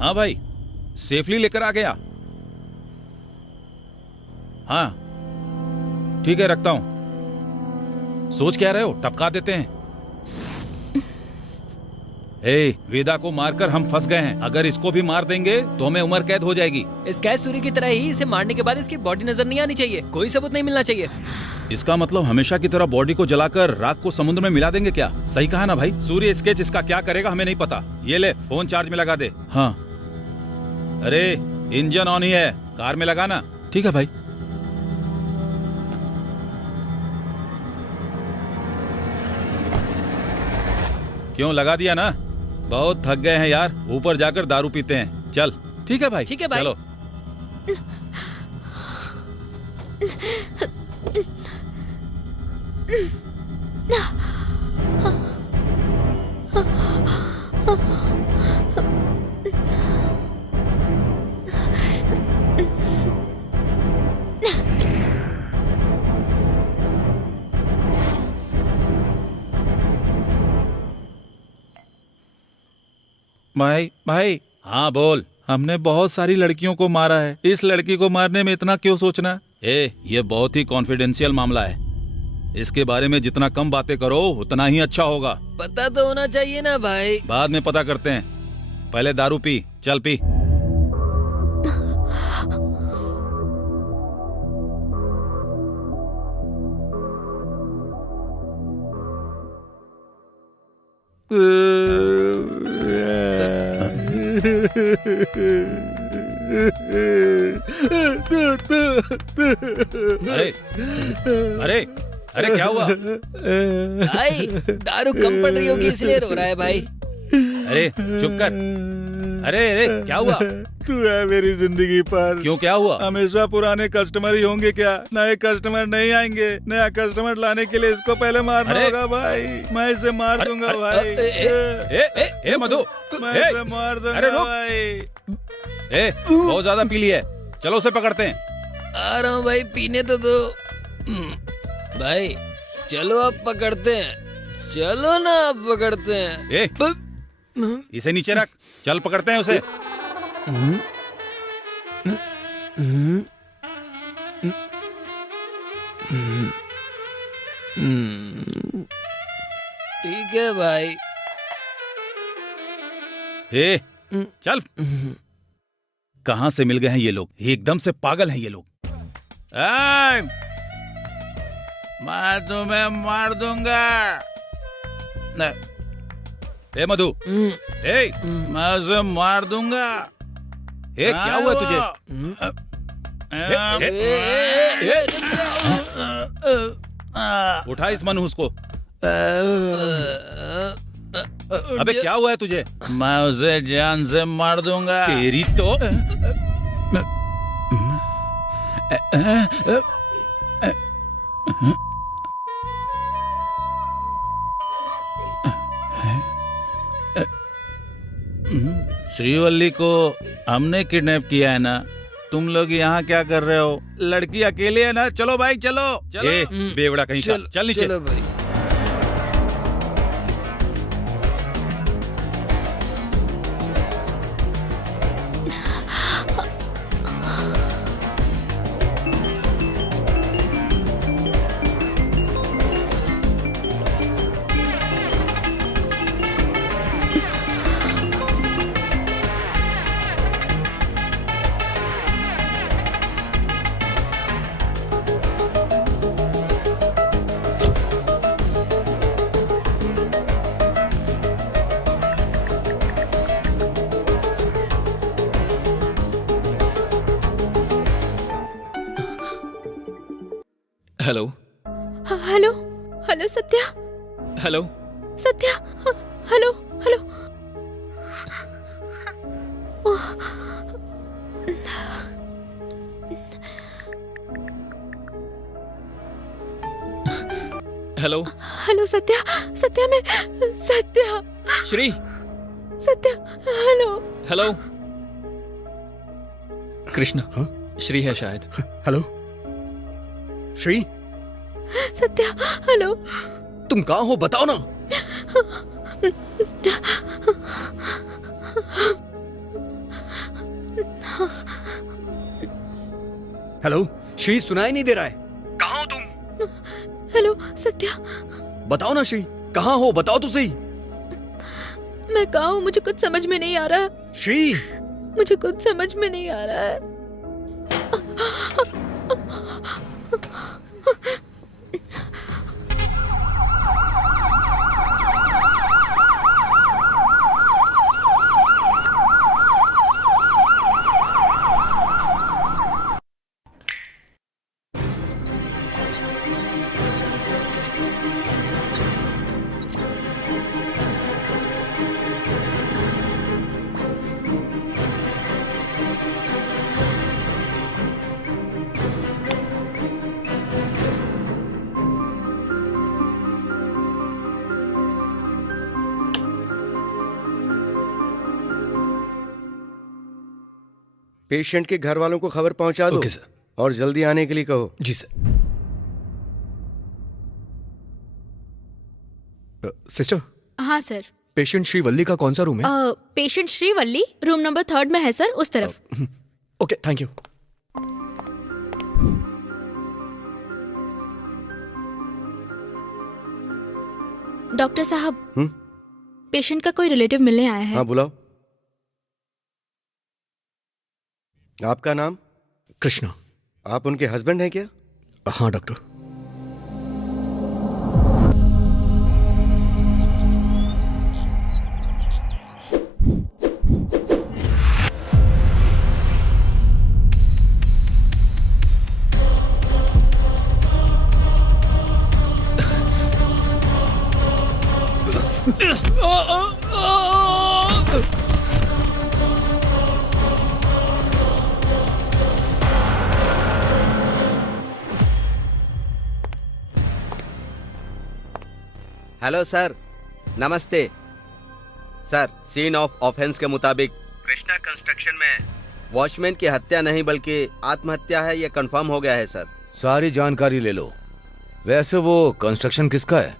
हाँ भाई, सेफली लेकर आ गया। हाँ ठीक है, रखता हूं। सोच क्या रहे हो, टपका देते हैं। वेदा को मारकर हम फंस गए हैं। अगर इसको भी मार देंगे तो हमें उम्र कैद हो जाएगी। इस कैश सूरी की तरह ही इसे मारने के बाद इसकी बॉडी नजर नहीं आनी चाहिए, कोई सबूत नहीं मिलना चाहिए। इसका मतलब हमेशा की तरह बॉडी को जलाकर राख को समुद्र में मिला देंगे क्या? सही कहा ना भाई? सूर्य स्केच इसका क्या करेगा हमें नहीं पता। ये ले, फोन चार्ज में लगा दे। हाँ, अरे इंजन ऑन ही है, कार में लगाना। ठीक है भाई। क्यों, लगा दिया ना? बहुत थक गए हैं यार, ऊपर जाकर दारू पीते हैं। चल। ठीक है भाई, ठीक है भाई। चलो। भाई भाई, हाँ बोल। हमने बहुत सारी लड़कियों को मारा है, इस लड़की को मारने में इतना क्यों सोचना? ये बहुत ही कॉन्फिडेंशियल मामला है। इसके बारे में जितना कम बातें करो उतना ही अच्छा होगा। पता तो होना चाहिए ना भाई। बाद में पता करते हैं, पहले दारू पी। चल पी। अरे अरे अरे, क्या हुआ? भाई दारू कम पड़ रही होगी इसलिए रो रहा है भाई। अरे चुप कर। अरे अरे, क्या हुआ? तू है मेरी जिंदगी पर। क्यों, क्या हुआ? हमेशा पुराने कस्टमर ही होंगे क्या? नए कस्टमर नहीं आएंगे। नया कस्टमर लाने के लिए इसको पहले मारना होगा भाई। मैं इसे मार दूंगा भाई। ए मधु, मैं इसे मार दूंगा भाई। बहुत ज्यादा पी लिया है, चलो उसे पकड़ते हैं। आ रहा हूँ भाई, पीने तो दो। भाई चलो अब पकड़ते हैं। चलो ना अब पकड़ते हैं। इसे नीचे रख, चल पकड़ते हैं उसे। ठीक है भाई। चल। कहाँ से मिल गए हैं ये लोग? एकदम से पागल हैं ये लोग। मैं तुम्हें मार दूंगा। मधु, मैं उसे मार दूंगा। क्या हुआ तुझे? उठा इस मनहूस को। अबे क्या हुआ है तुझे? मैं उसे जान से मार दूंगा। तेरी तो। श्रीवल्ली को हमने किडनैप किया है ना? तुम लोग यहाँ क्या कर रहे हो? लड़की अकेली है ना? चलो भाई चलो चलो। बेवड़ा कहीं का, चल नीचे। चलो भाई। Hello hello hello Satya. Hello Satya. Hello hello. Hello hello Satya. Satya मैं सत्या। श्री। सत्या हेलो। हेलो कृष्ण। श्री है शायद। हेलो श्री। सत्या हेलो। तुम कहाँ हो बताओ ना। हेलो श्री, सुनाई नहीं दे रहा है? कहाँ हो तुम? हेलो सत्या, बताओ ना श्री, कहाँ हो? बताओ तो सही। मैं कहाँ हूँ? मुझे कुछ समझ में नहीं आ रहा। श्री, मुझे कुछ समझ में नहीं आ रहा है। पेशेंट के घर वालों को खबर पहुंचा दो। Okay sir. और जल्दी आने के लिए कहो। जी सर। सिस्टर, हाँ सर। पेशेंट श्रीवल्ली का कौन सा रूम है? पेशेंट श्रीवल्ली रूम नंबर 3 में है सर, उस तरफ। Okay, thank you. डॉक्टर साहब, पेशेंट का कोई रिलेटिव मिलने आया है। हाँ बुलाओ। आपका नाम? कृष्णा। आप उनके हस्बैंड हैं क्या? हाँ डॉक्टर। हेलो सर, नमस्ते सर। सीन ऑफ ऑफेंस के मुताबिक कृष्णा कंस्ट्रक्शन में वॉचमैन की हत्या नहीं बल्कि आत्महत्या है, यह कंफर्म हो गया है सर। सारी जानकारी ले लो। वैसे वो कंस्ट्रक्शन किसका है?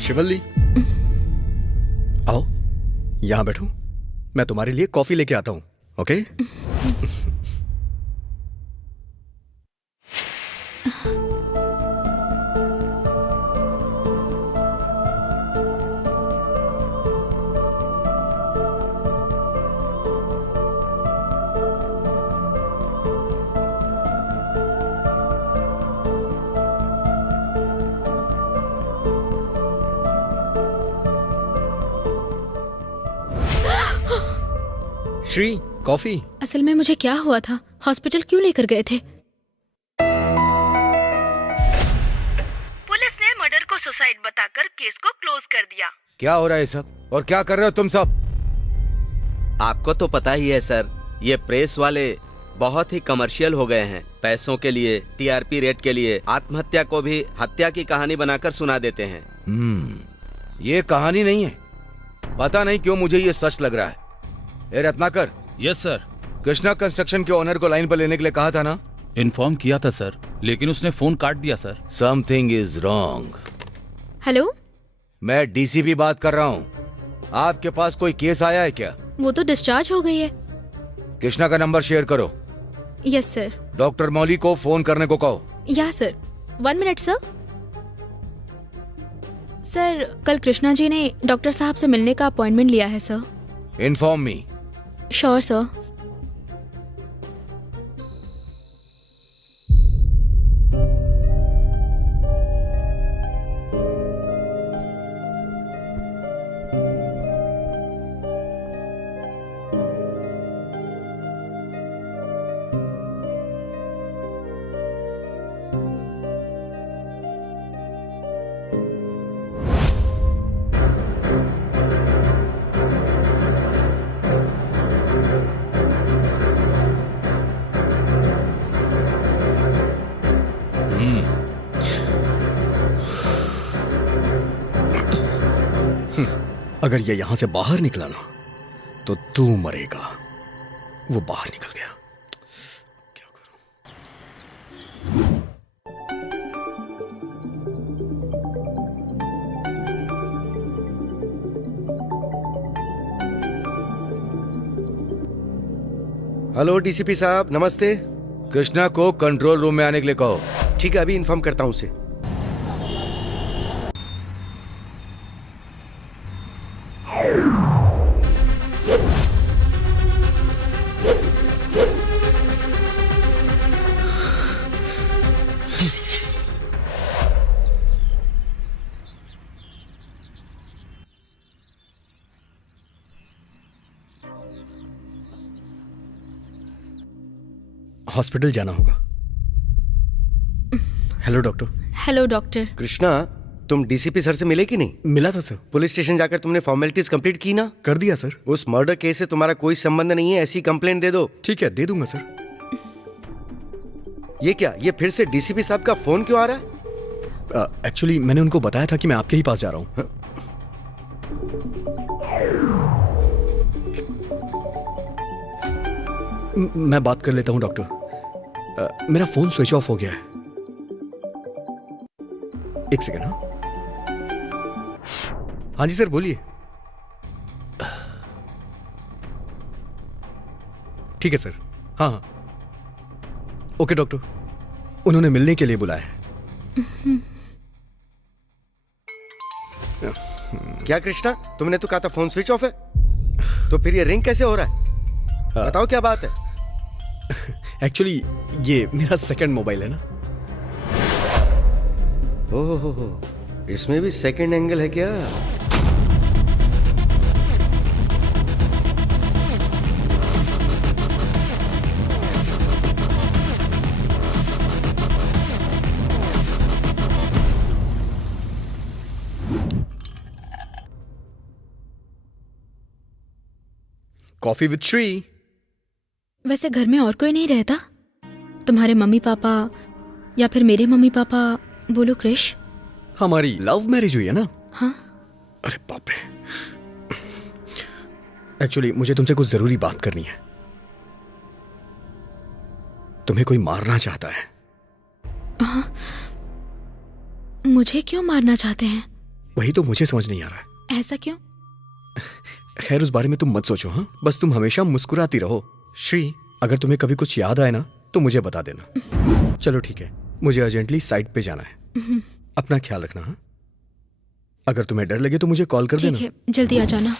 शिवल्ली, आओ, यहां बैठो। मैं तुम्हारे लिए कॉफी लेके आता हूं। ओके? श्री, कॉफी। असल में मुझे क्या हुआ था, हॉस्पिटल क्यों लेकर गए थे? पुलिस ने मर्डर को सुसाइड बताकर केस को क्लोज कर दिया। क्या हो रहा है सब? और क्या कर रहे हो तुम सब? आपको तो पता ही है सर, ये प्रेस वाले बहुत ही कमर्शियल हो गए हैं। पैसों के लिए, टीआरपी रेट के लिए आत्महत्या को भी हत्या की कहानी बनाकर सुना देते हैं। ये कहानी नहीं है। पता नहीं क्यों मुझे ये सच लग रहा है। ए Ratnakar. Yes sir. Krishna construction के ओनर को लाइन पर लेने के लिए कहा था ना? इन्फॉर्म किया था सर, लेकिन उसने फोन काट दिया sir. Something is wrong. Hello, मैं डीसीपी बात कर रहा हूँ। आपके पास कोई केस आया है क्या? वो तो डिस्चार्ज हो गई है। कृष्णा का नंबर शेयर करो। Yes sir. डॉक्टर मौली को फोन करने को कहो। या सर। 1 minute sir. सर, कल कृष्णा जी ने डॉक्टर साहब से मिलने का अपॉइंटमेंट लिया है sir. Inform me. Sure sir. अगर ये यहां से बाहर निकला ना तो तू मरेगा। वो बाहर निकल गया। क्या करूं? हेलो डीसीपी साहब, नमस्ते। कृष्णा को कंट्रोल रूम में आने के लिए कहो। ठीक है, अभी इन्फॉर्म करता हूं उसे। हॉस्पिटल जाना होगा। Hello doctor. Hello doctor. Krishna, तुम डीसीपी सर से मिले कि नहीं? मिला था सर। पुलिस स्टेशन जाकर तुमने फॉर्मेलिटीज कंप्लीट की ना? कर दिया सर। उस मर्डर केस से तुम्हारा कोई संबंध नहीं है, ऐसी कंप्लेंट दे दो। ठीक है, दे दूंगा सर। ये क्या, ये फिर से डीसीपी साहब का फोन क्यों आ रहा है? एक्चुअली मैंने उनको बताया था कि मैं आपके ही पास जा रहा हूं। मैं बात कर लेता हूं डॉक्टर। मेरा फोन स्विच ऑफ हो गया है। एक सेकंड। हाँ जी सर, बोलिए। ठीक है सर। हाँ हाँ, ओके डॉक्टर। उन्होंने मिलने के लिए बुलाया है। क्या कृष्णा, तुमने तो कहा था फोन स्विच ऑफ है, तो फिर ये रिंग कैसे हो रहा है? बताओ क्या बात है। एक्चुअली ये मेरा सेकंड मोबाइल है ना। ओहो, इसमें भी सेकंड एंगल है क्या? Coffee with Shri. वैसे घर में और कोई नहीं रहता? तुम्हारे मम्मी पापा या फिर मेरे मम्मी पापा? बोलो क्रिश। हमारी लव मैरिज हुई है ना? हाँ। अरे बाप रे। एक्चुअली मुझे तुमसे कुछ जरूरी बात करनी है। तुम्हें कोई मारना चाहता है। हाँ। मुझे क्यों मारना चाहते हैं? वही तो मुझे समझ नहीं आ रहा है। ऐसा क्यों? खैर, उस बारे में तुम मत सोचो। हाँ, बस तुम हमेशा मुस्कुराती रहो। श्री, अगर तुम्हें कभी कुछ याद आए ना तो मुझे बता देना। चलो ठीक है, मुझे अर्जेंटली साइट पे जाना है। अपना ख्याल रखना। हाँ, अगर तुम्हें डर लगे तो मुझे कॉल कर देना। ठीक है, जल्दी आ जाना।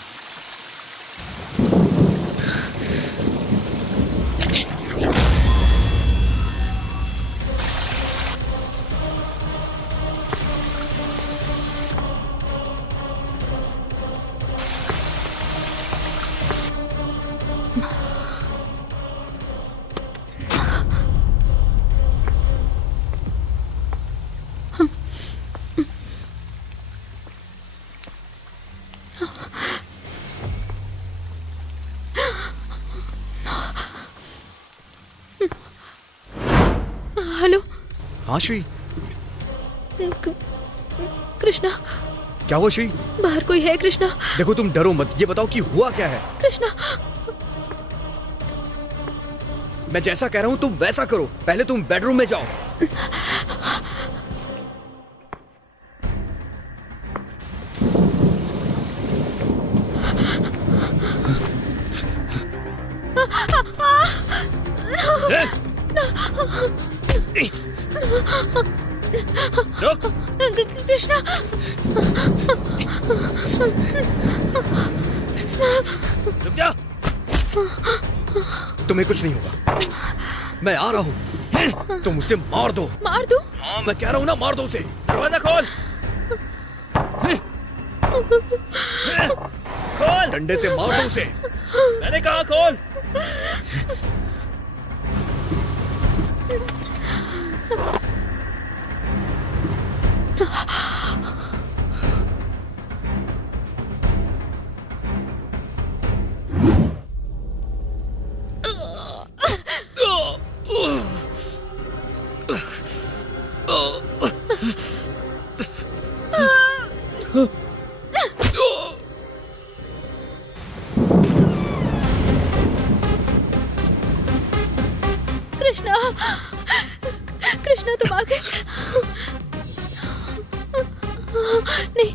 हेलो। हाँ श्री। कृष्णा। क्या हुआ श्री? बाहर कोई है कृष्णा? देखो तुम डरो मत, ये बताओ कि हुआ क्या है। कृष्णा। मैं जैसा कह रहा हूं तुम वैसा करो। पहले तुम बेडरूम में जाओ। रुक। कृष्णा। रुक जा। तुम्हें कुछ नहीं होगा। मैं आ रहा हूं। तुम उसे मार दो। मार दो? हाँ, मैं कह रहा हूं ना, मार दो उसे। दरवाजा खोल। खोल। डंडे से मार दो उसे। मैंने कहा खोल। कृष्णा, कृष्णा तुम आ गए। नहीं,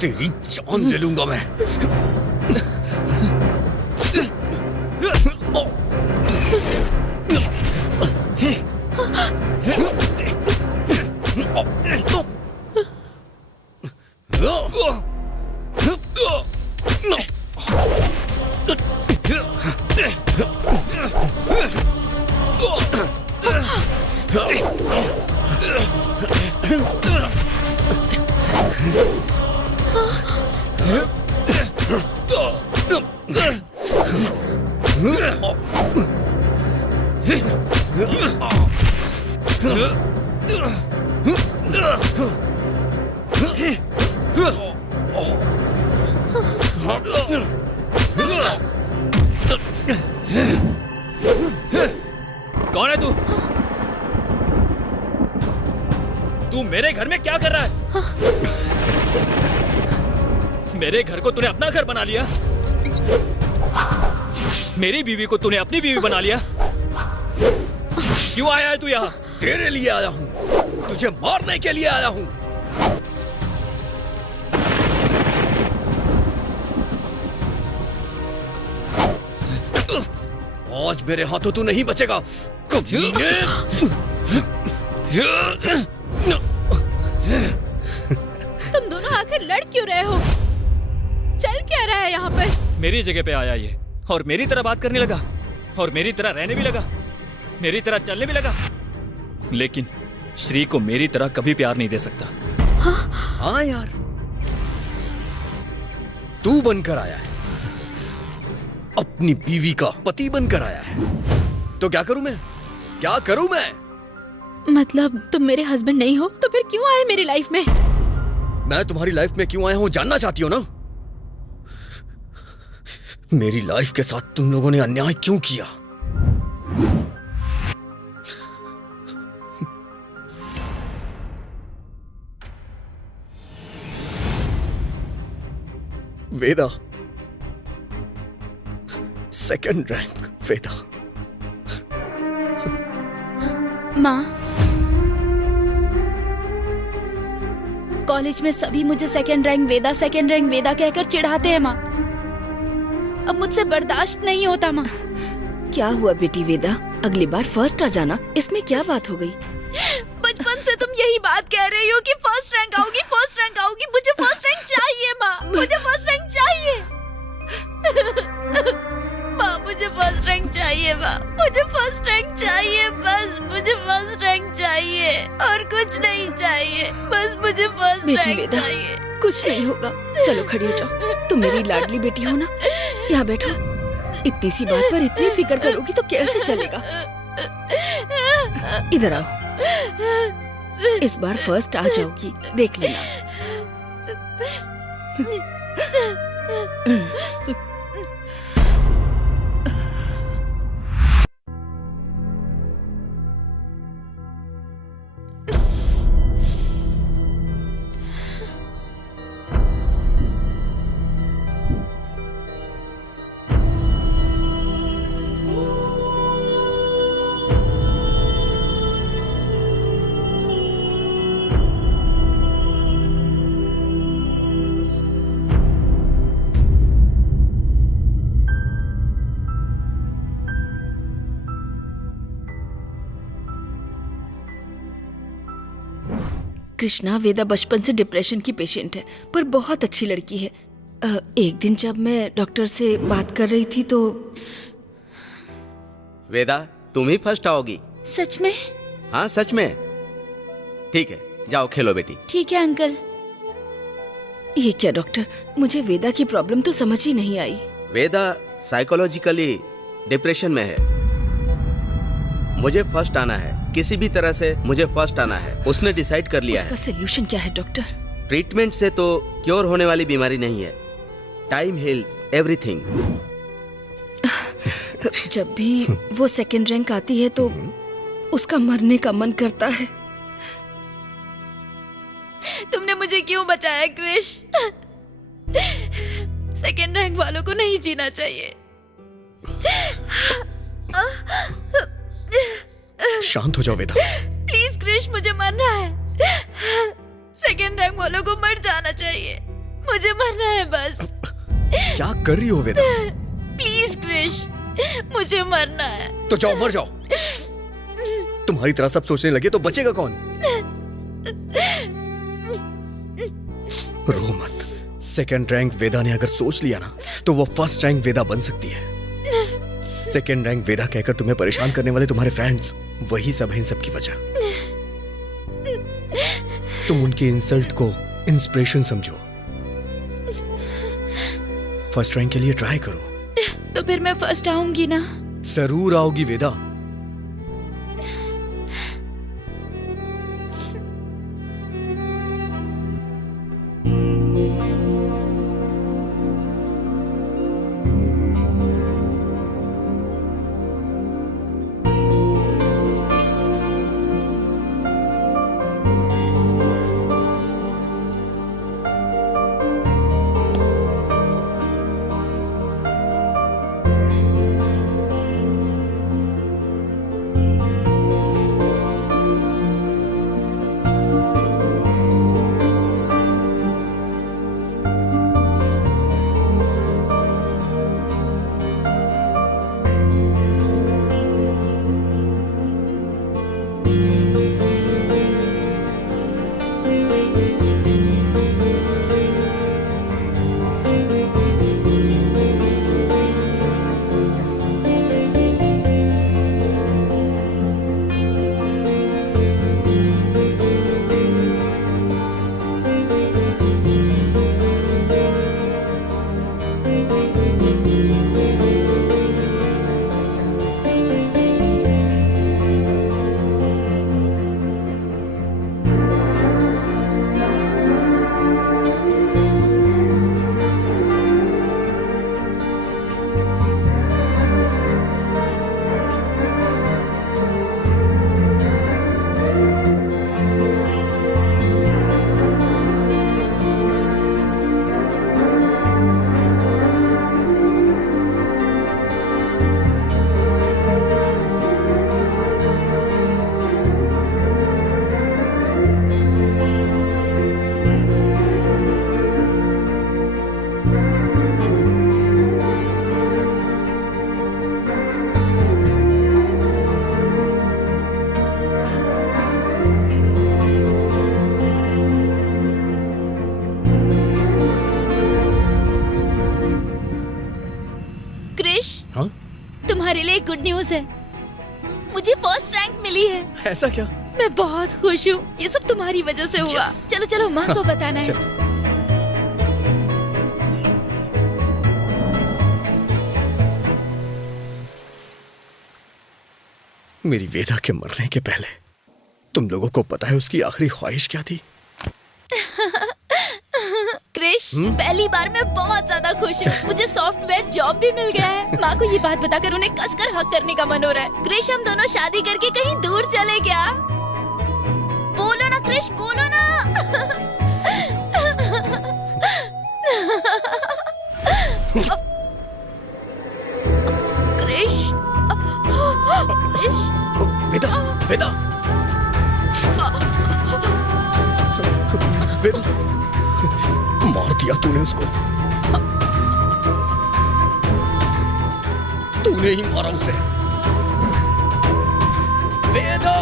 तेरी जान ले लूंगा मैं। कौन है तू? तू मेरे घर में क्या कर रहा है? मेरे घर को तूने अपना घर बना लिया। मेरी बीवी को तूने अपनी बीवी बना लिया। क्यों आया है तू यहाँ? तेरे लिए आया हूं, तुझे मारने के लिए आया हूं। आज मेरे हाथों तू नहीं बचेगा कमीने। तुम दोनों आखिर लड़ क्यों रहे हो? चल क्या रहा है यहाँ पे? मेरी जगह पे आया ये और मेरी तरह बात करने लगा और मेरी तरह रहने भी लगा, मेरी तरह चलने भी लगा। लेकिन श्री को मेरी तरह कभी प्यार नहीं दे सकता। हाँ यार, तू बनकर आया है, अपनी बीवी का पति बनकर आया है। तो क्या करूं मैं? क्या करूं मैं? मतलब तुम मेरे हस्बैंड नहीं हो तो फिर क्यों आए मेरी लाइफ में? मैं तुम्हारी लाइफ में क्यों आया हूं जानना चाहती हो ना? मेरी लाइफ के साथ तुम लोगों ने अन्याय क्यों किया? वेदा, सेकंड रैंक वेदा। माँ, कॉलेज में सभी मुझे सेकंड रैंक वेदा कहकर चिढ़ाते हैं माँ। अब मुझसे बर्दाश्त नहीं होता माँ। क्या हुआ बेटी वेदा? अगली बार फर्स्ट आ जाना। इसमें क्या बात हो गई? बचपन से तुम यही बात कह रही हो कि फर्स्ट रैंक आऊंगी, फर्स्ट रैंक आऊंगी। मुझे फर्स्ट रैंक चाहिए माँ, मुझे फर्स्ट रैंक चाहिए। माँ मुझे फर्स्ट रैंक चाहिए, माँ मुझे फर्स्ट रैंक चाहिए। बस मुझे फर्स्ट रैंक चाहिए और कुछ नहीं चाहिए। बस मुझे फर्स्ट बेटी रैंक वेदा, चाहिए। कुछ नहीं होगा। चलो खड़ी हो जाओ। तुम मेरी लाडली बेटी हो ना, यहाँ बैठो। इतनी सी बात पर इतनी फिक्र करोगी तो कैसे चलेगा? इधर आओ, इस बार फर्स्ट आ जाओगी, देख लेना। कृष्णा, वेदा बचपन से डिप्रेशन की पेशेंट है, पर बहुत अच्छी लड़की है। एक दिन जब मैं डॉक्टर से बात कर रही थी तो वेदा, तुम ही फर्स्ट आओगी। सच में? हाँ सच में। ठीक है, जाओ खेलो बेटी। ठीक है अंकल। ये क्या डॉक्टर, मुझे वेदा की प्रॉब्लम तो समझ ही नहीं आई। वेदा साइकोलॉजिकली डिप्रेशन में है। मुझे फर्स्ट आना है, किसी भी तरह से मुझे फर्स्ट आना है। उसने डिसाइड कर लिया है। उसका सलूशन क्या है डॉक्टर? ट्रीटमेंट से तो क्योर होने वाली बीमारी नहीं है। Time heals everything. जब भी वो सेकंड रैंक आती है तो उसका मरने का मन करता है। तुमने मुझे क्यों बचाया क्रिश? सेकेंड रैंक वालों को नहीं जीना चाहिए। शांत हो जाओ वेदा। प्लीज क्रिश, मुझे मरना है। सेकेंड रैंक वालों को मर जाना चाहिए। मुझे मरना है बस। क्या कर रही हो वेदा? प्लीज क्रिश, मुझे मरना है। तो जाओ, मर जाओ। तुम्हारी तरह सब सोचने लगे तो बचेगा कौन? रो मत। सेकेंड रैंक वेदा ने अगर सोच लिया ना तो वो फर्स्ट रैंक वेदा बन सकती है। सेकेंड रैंक वेदा कहकर तुम्हें परेशान करने वाले तुम्हारे फ्रेंड्स, वही सब है इन सब की वजह। तुम उनकी इंसल्ट को इंस्पिरेशन समझो। फर्स्ट रैंक के लिए ट्राई करो। तो फिर मैं फर्स्ट आऊंगी ना? जरूर आओगी वेदा। तुम्हारे लिए गुड न्यूज है, मुझे फर्स्ट रैंक मिली है। ऐसा क्या? मैं बहुत खुश हूँ, ये सब तुम्हारी वजह से हुआ। चलो चलो माँ को बताना है। मेरी वेदा के मरने के पहले तुम लोगों को पता है उसकी आखिरी ख्वाहिश क्या थी? क्रिश, पहली बार मैं बहुत ज्यादा खुश हूँ। मुझे सॉफ्टवेयर जॉब भी मिल गया है। माँ को ये बात बताकर उन्हें कसकर हक करने का मन हो रहा है। क्रिश, हम दोनों शादी करके कहीं दूर चले क्या? बोलो ना क्रिश, बोलो ना। क्रिश, क्रिश, वेदा, वेदा, वेदा, मार दिया तूने उसको। तूने ही मारा उसे। वेदा!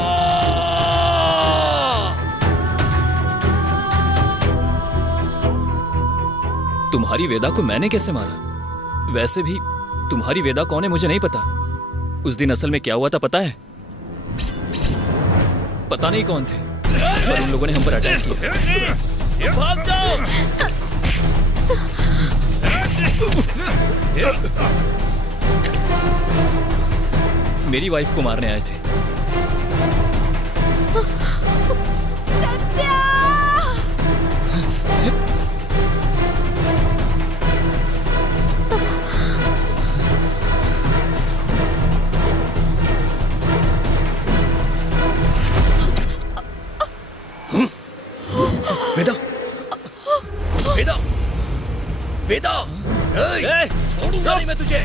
तुम्हारी वेदा को मैंने कैसे मारा? वैसे भी तुम्हारी वेदा कौन है मुझे नहीं पता। उस दिन असल में क्या हुआ था पता है? पता नहीं कौन थे, पर उन लोगों ने हम पर अटैक किया। भाग जाओ! मेरी वाइफ को मारने आए थे। वेदा, वेदा, वेदा, छोड़ूंगा नहीं मैं तुझे।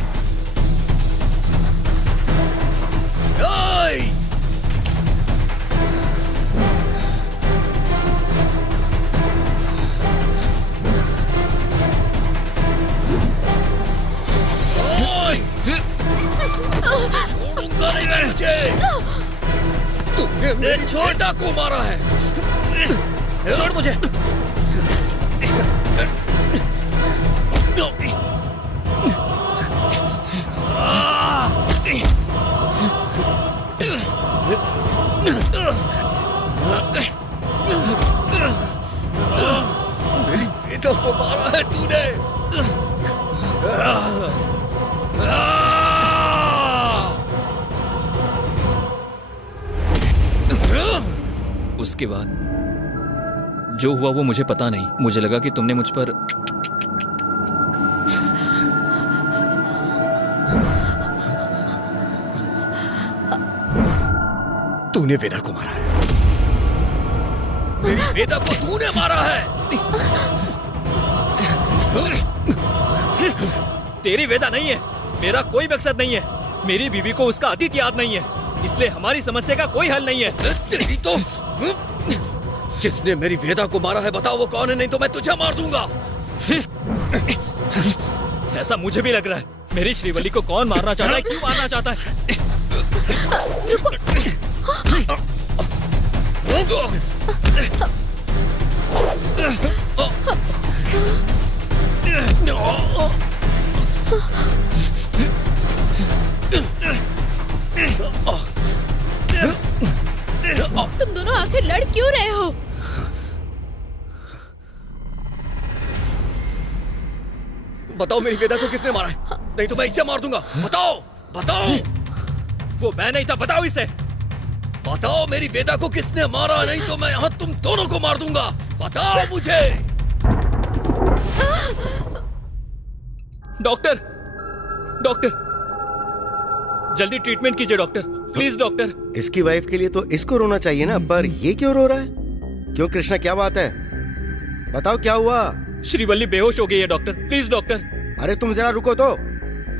छोड़ूंगा नहीं मैं तुझे। तूने मेरे छोटा को मारा है। छोड़ मुझे। मेरी बेटा को मारा है तूने। उसके बाद जो हुआ वो मुझे पता नहीं। मुझे लगा कि तुमने मुझ पर तूने वेदा को मारा है। मेरी वेदा को तूने मारा है। तेरी वेदा नहीं है। मेरा कोई मकसद नहीं है। मेरी बीवी को उसका अतीत याद नहीं है, इसलिए हमारी समस्या का कोई हल नहीं है। तेरी तो जिसने मेरी वेदा को मारा है बताओ वो कौन है, नहीं तो मैं तुझे मार दूंगा। ऐसा मुझे भी लग रहा है। मेरी श्रीवल्ली को कौन मारना चाहता है, क्यों मारना चाहता है? तुम दोनों आखिर लड़ क्यों रहे हो? बताओ मेरी वेदा को किसने मारा है, नहीं तो मैं इसे मार दूंगा। बताओ बताओ। वो मैं नहीं था, बताओ इसे। बताओ मेरी वेदा को किसने मारा, नहीं तो मैं यहाँ तुम दोनों को मार दूंगा। बताओ मुझे। डॉक्टर, डॉक्टर, जल्दी ट्रीटमेंट कीजिए डॉक्टर, प्लीज डॉक्टर। इसकी वाइफ के लिए तो इसको रोना चाहिए ना, पर ये क्यों रो रहा है? क्यों कृष्णा, क्या बात है? बताओ क्या हुआ? श्रीवल्ली बेहोश हो गई है डॉक्टर, प्लीज डॉक्टर। अरे तुम जरा रुको तो,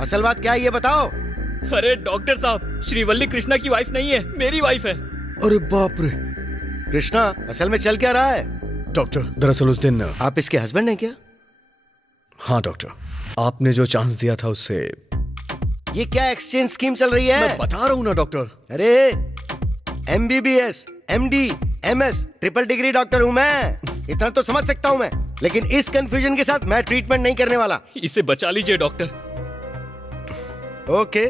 असल बात क्या है ये बताओ। अरे डॉक्टर साहब, श्रीवल्ली कृष्णा की वाइफ नहीं है, मेरी वाइफ है। अरे बाप रे। कृष्णा असल में चल क्या रहा है? डॉक्टर, दरअसल उस दिन आप इसके हस्बैंड हैं क्या? हाँ डॉक्टर, आपने जो चांस दिया था उससे। ये क्या एक्सचेंज स्कीम चल रही है? मैं बता रहा हूँ ना डॉक्टर। अरे MBBS, MD, MS triple degree doctor हूँ मैं, इतना तो समझ सकता हूँ मैं, लेकिन इस कंफ्यूजन के साथ मैं ट्रीटमेंट नहीं करने वाला। इसे बचा लीजिए डॉक्टर। ओके,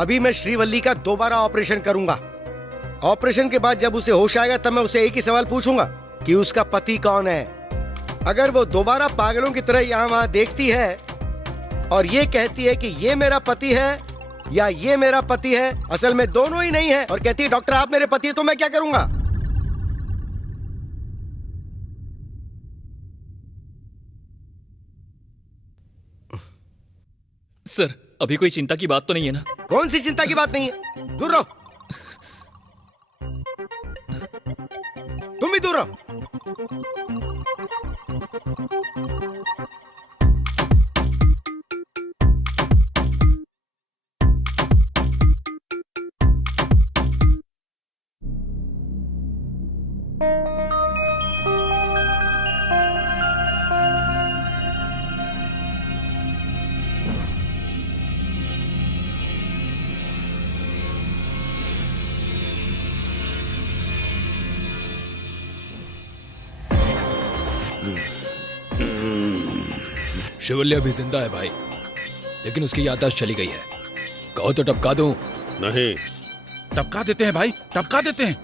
अभी मैं श्रीवल्ली का दोबारा ऑपरेशन करूंगा। ऑपरेशन के बाद जब उसे होश आएगा तब मैं उसे एक ही सवाल पूछूंगा कि उसका पति कौन है। अगर वो दोबारा पागलों की तरह यहाँ वहां देखती है और ये कहती है कि ये मेरा पति है या ये मेरा पति है, असल में दोनों ही नहीं है, और कहती है डॉक्टर आप मेरे पति है, तो मैं क्या करूंगा? सर, अभी कोई चिंता की बात तो नहीं है ना? कौन सी चिंता की बात नहीं है? दूर रहो, तुम भी दूर रहो। शिवल्ली अभी जिंदा है भाई, लेकिन उसकी याददाश्त चली गई है। कहो तो टपका दूं? नहीं, टपका देते हैं भाई, टपका देते हैं।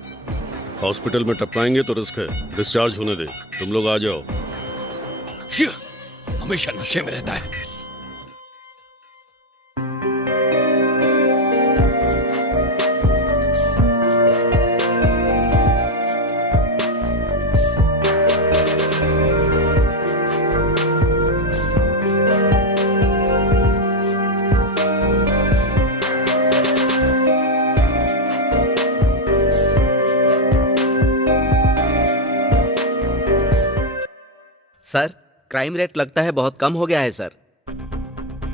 हॉस्पिटल में टपकाएंगे तो रिस्क है, डिस्चार्ज होने दे। तुम लोग आ जाओ। शिव हमेशा नशे में रहता है। सर, क्राइम रेट लगता है बहुत कम हो गया है सर।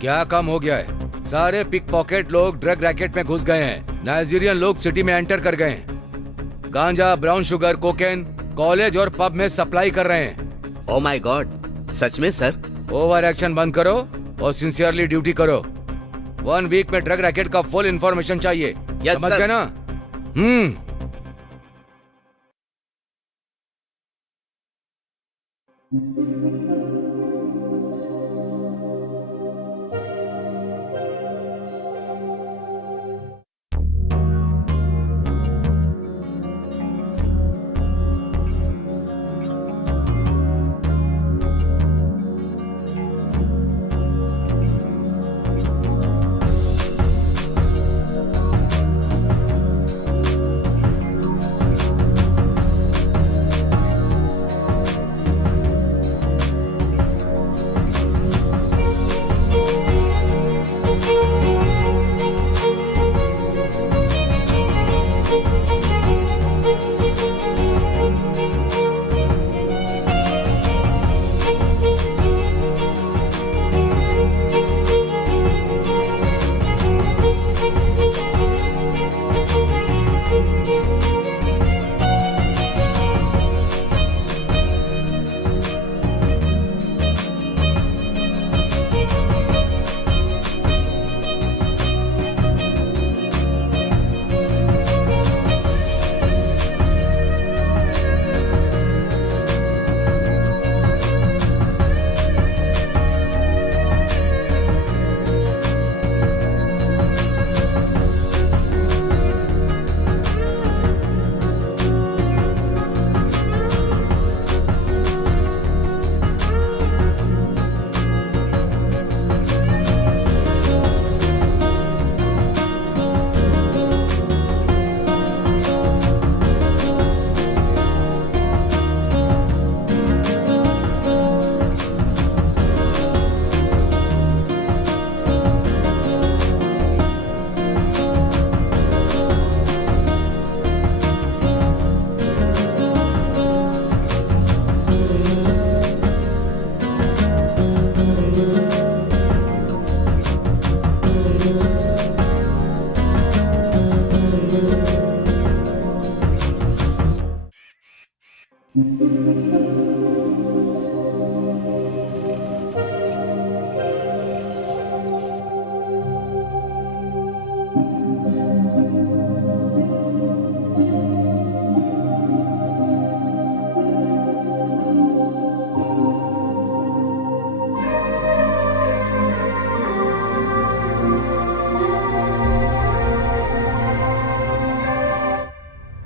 क्या कम हो गया है? सारे पिक पॉकेट लोग ड्रग रैकेट में घुस गए हैं। नाइजीरियन लोग सिटी में एंटर कर गए हैं। गांजा, ब्राउन शुगर, कोकेन कॉलेज और पब में सप्लाई कर रहे हैं। ओह माय गॉड, सच में सर? ओवर एक्शन बंद करो और सिंसियरली ड्यूटी करो। 1 वीक में ड्रग रैकेट का फुल इंफॉर्मेशन चाहिए। Yes, समझ sir. गए ना?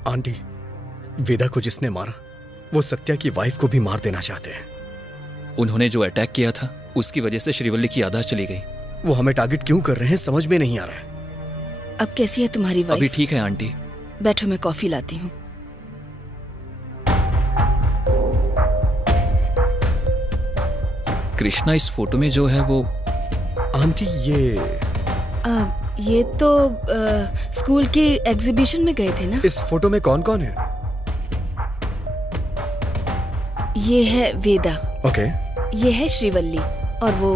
आंटी, वेदा को जिसने मारा वो सत्या की वाइफ को भी मार देना चाहते हैं। उन्होंने जो अटैक किया था उसकी वजह से श्रीवल्ली की याददाश्त चली गई। वो हमें टारगेट क्यों कर रहे हैं समझ में नहीं आ रहा है। अब कैसी है तुम्हारी वाइफ? अभी ठीक है आंटी। बैठो, मैं कॉफी लाती हूँ। कृष्णा इस फोटो में जो है वो आंटी ये तो स्कूल की एग्जीबिशन में गए थे ना। इस फोटो में कौन कौन है? ये है वेदा। ओके। ये है श्रीवल्ली और वो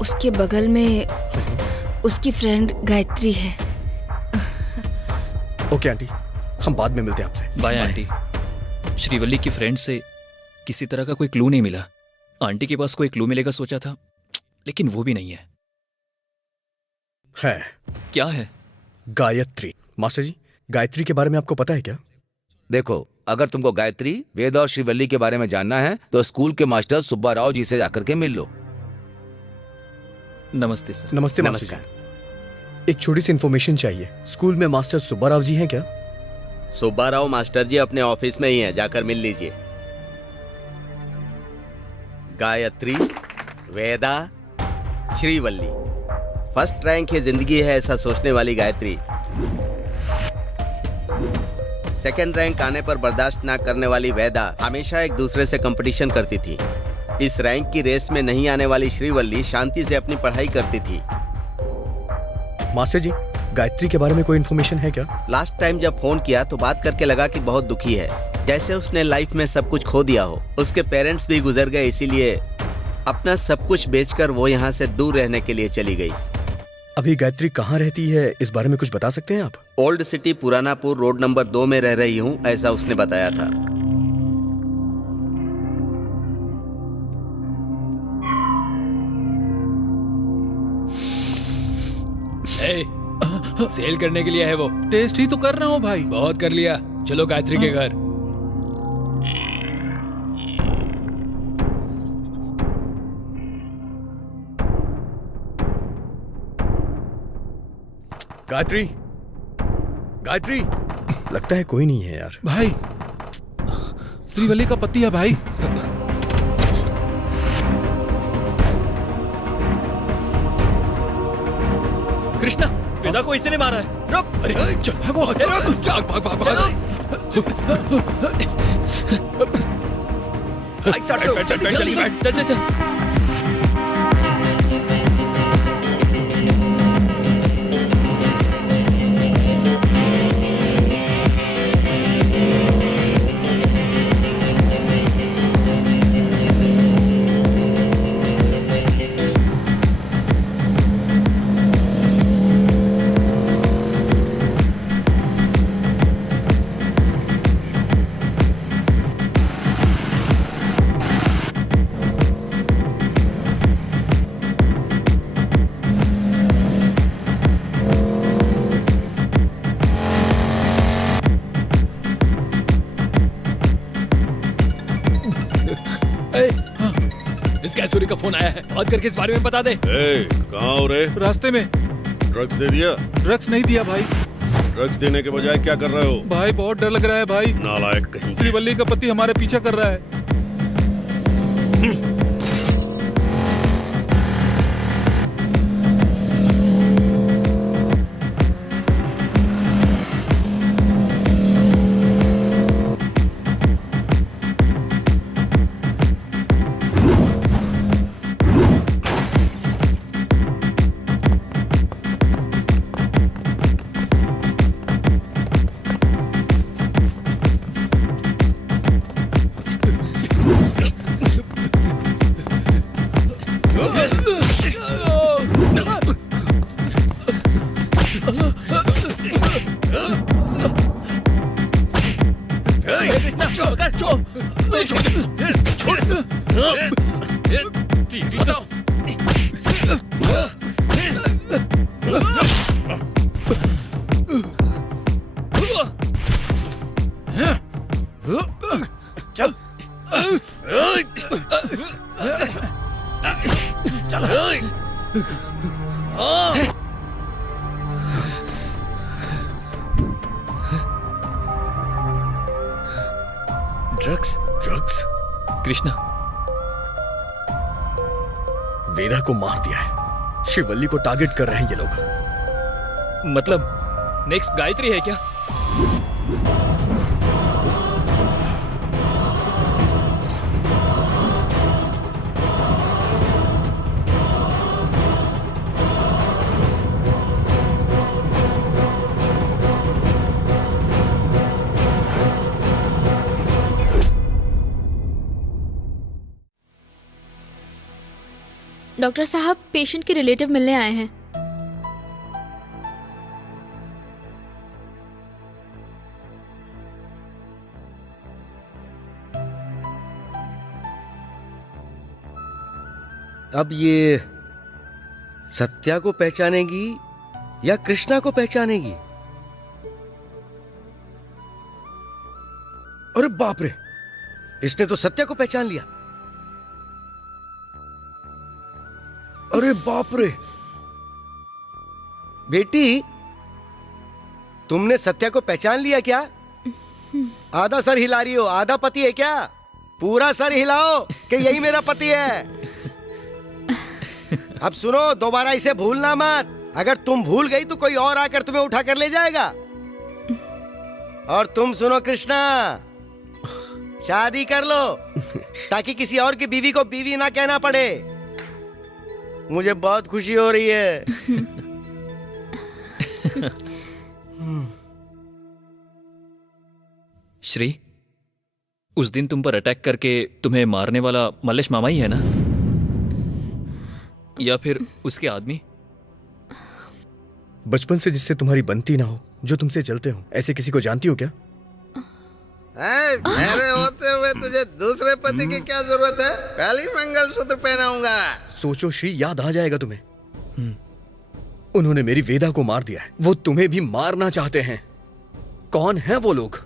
उसके बगल में उसकी फ्रेंड गायत्री है। ओके आंटी, हम बाद में मिलते हैं आपसे। Bye aunty. श्रीवल्ली की फ्रेंड से किसी तरह का कोई क्लू नहीं मिला। आंटी के पास कोई क्लू मिलेगा सोचा था, लेकिन वो भी नहीं है। क्या है? गायत्री। मास्टर जी, गायत्री के बारे में आपको पता है क्या? देखो, अगर तुमको गायत्री, वेद और श्रीवल्ली के बारे में जानना है तो स्कूल के मास्टर सुब्बा राव जी से जाकर के मिल लो। नमस्ते सर। नमस्ते मास्टर जी। एक छोटी सी इन्फॉर्मेशन चाहिए। स्कूल में मास्टर सुब्बा राव जी हैं क्या? सुब्बा राव मास्टर जी अपने ऑफिस में ही हैं, जाकर मिल लीजिए। गायत्री, वेदा, श्रीवल्ली, फर्स्ट रैंक की जिंदगी है ऐसा सोचने वाली गायत्री, सेकंड रैंक आने पर बर्दाश्त ना करने वाली वेदा हमेशा एक दूसरे से कंपटीशन करती थी। इस रैंक की रेस में नहीं आने वाली श्रीवल्ली शांति से अपनी पढ़ाई करती थी। मास्टर जी, गायत्री के बारे में कोई इन्फॉर्मेशन है क्या? लास्ट टाइम जब फोन किया तो बात करके लगा कि बहुत दुखी है। जैसे उसने लाइफ में सब कुछ खो दिया हो। उसके पेरेंट्स भी गुजर गए, इसीलिए अपना सब कुछ बेचकर वो यहाँ से दूर रहने के लिए चली गई। अभी गायत्री कहाँ रहती है, इस बारे में कुछ बता सकते हैं आप? ओल्ड सिटी पुरानापुर रोड नंबर 2 में रह रही हूँ, ऐसा उसने बताया था। सेल करने के लिए है वो। टेस्ट ही तो कर रहा हूँ भाई। बहुत कर लिया, चलो गायत्री के घर। गायत्री, गायत्री, लगता है कोई नहीं है यार। भाई श्रीवल्ली का पति है भाई। कृष्णा, वेदा को इसने मारा है। रुक! अरे चल भागो, भाग भाग भाग। चल चल चल। कैसूरी का फोन आया है, बात करके इस बारे में बता दे। कहाँ हो रे? रास्ते में। ड्रग्स दे दिया? ड्रग्स नहीं दिया भाई। ड्रग्स देने के बजाय क्या कर रहे हो? भाई बहुत डर लग रहा है भाई। नालायक कहीं। श्रीवल्ली का पति हमारे पीछा कर रहा है। ड्रग्स? ड्रग्स? कृष्णा, वेदा को मार दिया है। श्रीवल्ली को टारगेट कर रहे हैं ये लोग। मतलब नेक्स्ट गायत्री है क्या? डॉक्टर साहब, पेशेंट के रिलेटिव मिलने आए हैं। अब ये सत्या को पहचानेगी या कृष्णा को पहचानेगी? अरे बाप रे, इसने तो सत्या को पहचान लिया। अरे बाप रे, बेटी तुमने सत्या को पहचान लिया क्या? आधा सर हिला रही हो, आधा पति है क्या? पूरा सर हिलाओ कि यही मेरा पति है। अब सुनो, दोबारा इसे भूलना मत। अगर तुम भूल गई तो कोई और आकर तुम्हें उठा कर ले जाएगा। और तुम सुनो कृष्णा, शादी कर लो ताकि किसी और की बीवी को बीवी ना कहना पड़े। मुझे बहुत खुशी हो रही है। श्री, उस दिन तुम पर अटैक करके तुम्हें मारने वाला मल्लेश मामा ही है ना, या फिर उसके आदमी? बचपन से जिससे तुम्हारी बनती ना हो, जो तुमसे जलते हो, ऐसे किसी को जानती हो क्या? मेरे होते हुए तुझे दूसरे पति की क्या जरूरत है? पहली मंगलसूत्र पहनाऊंगा। सोचो श्री, याद आ जाएगा तुम्हें। उन्होंने मेरी वेदा को मार दिया है, वो तुम्हें भी मारना चाहते हैं। कौन है वो लोग?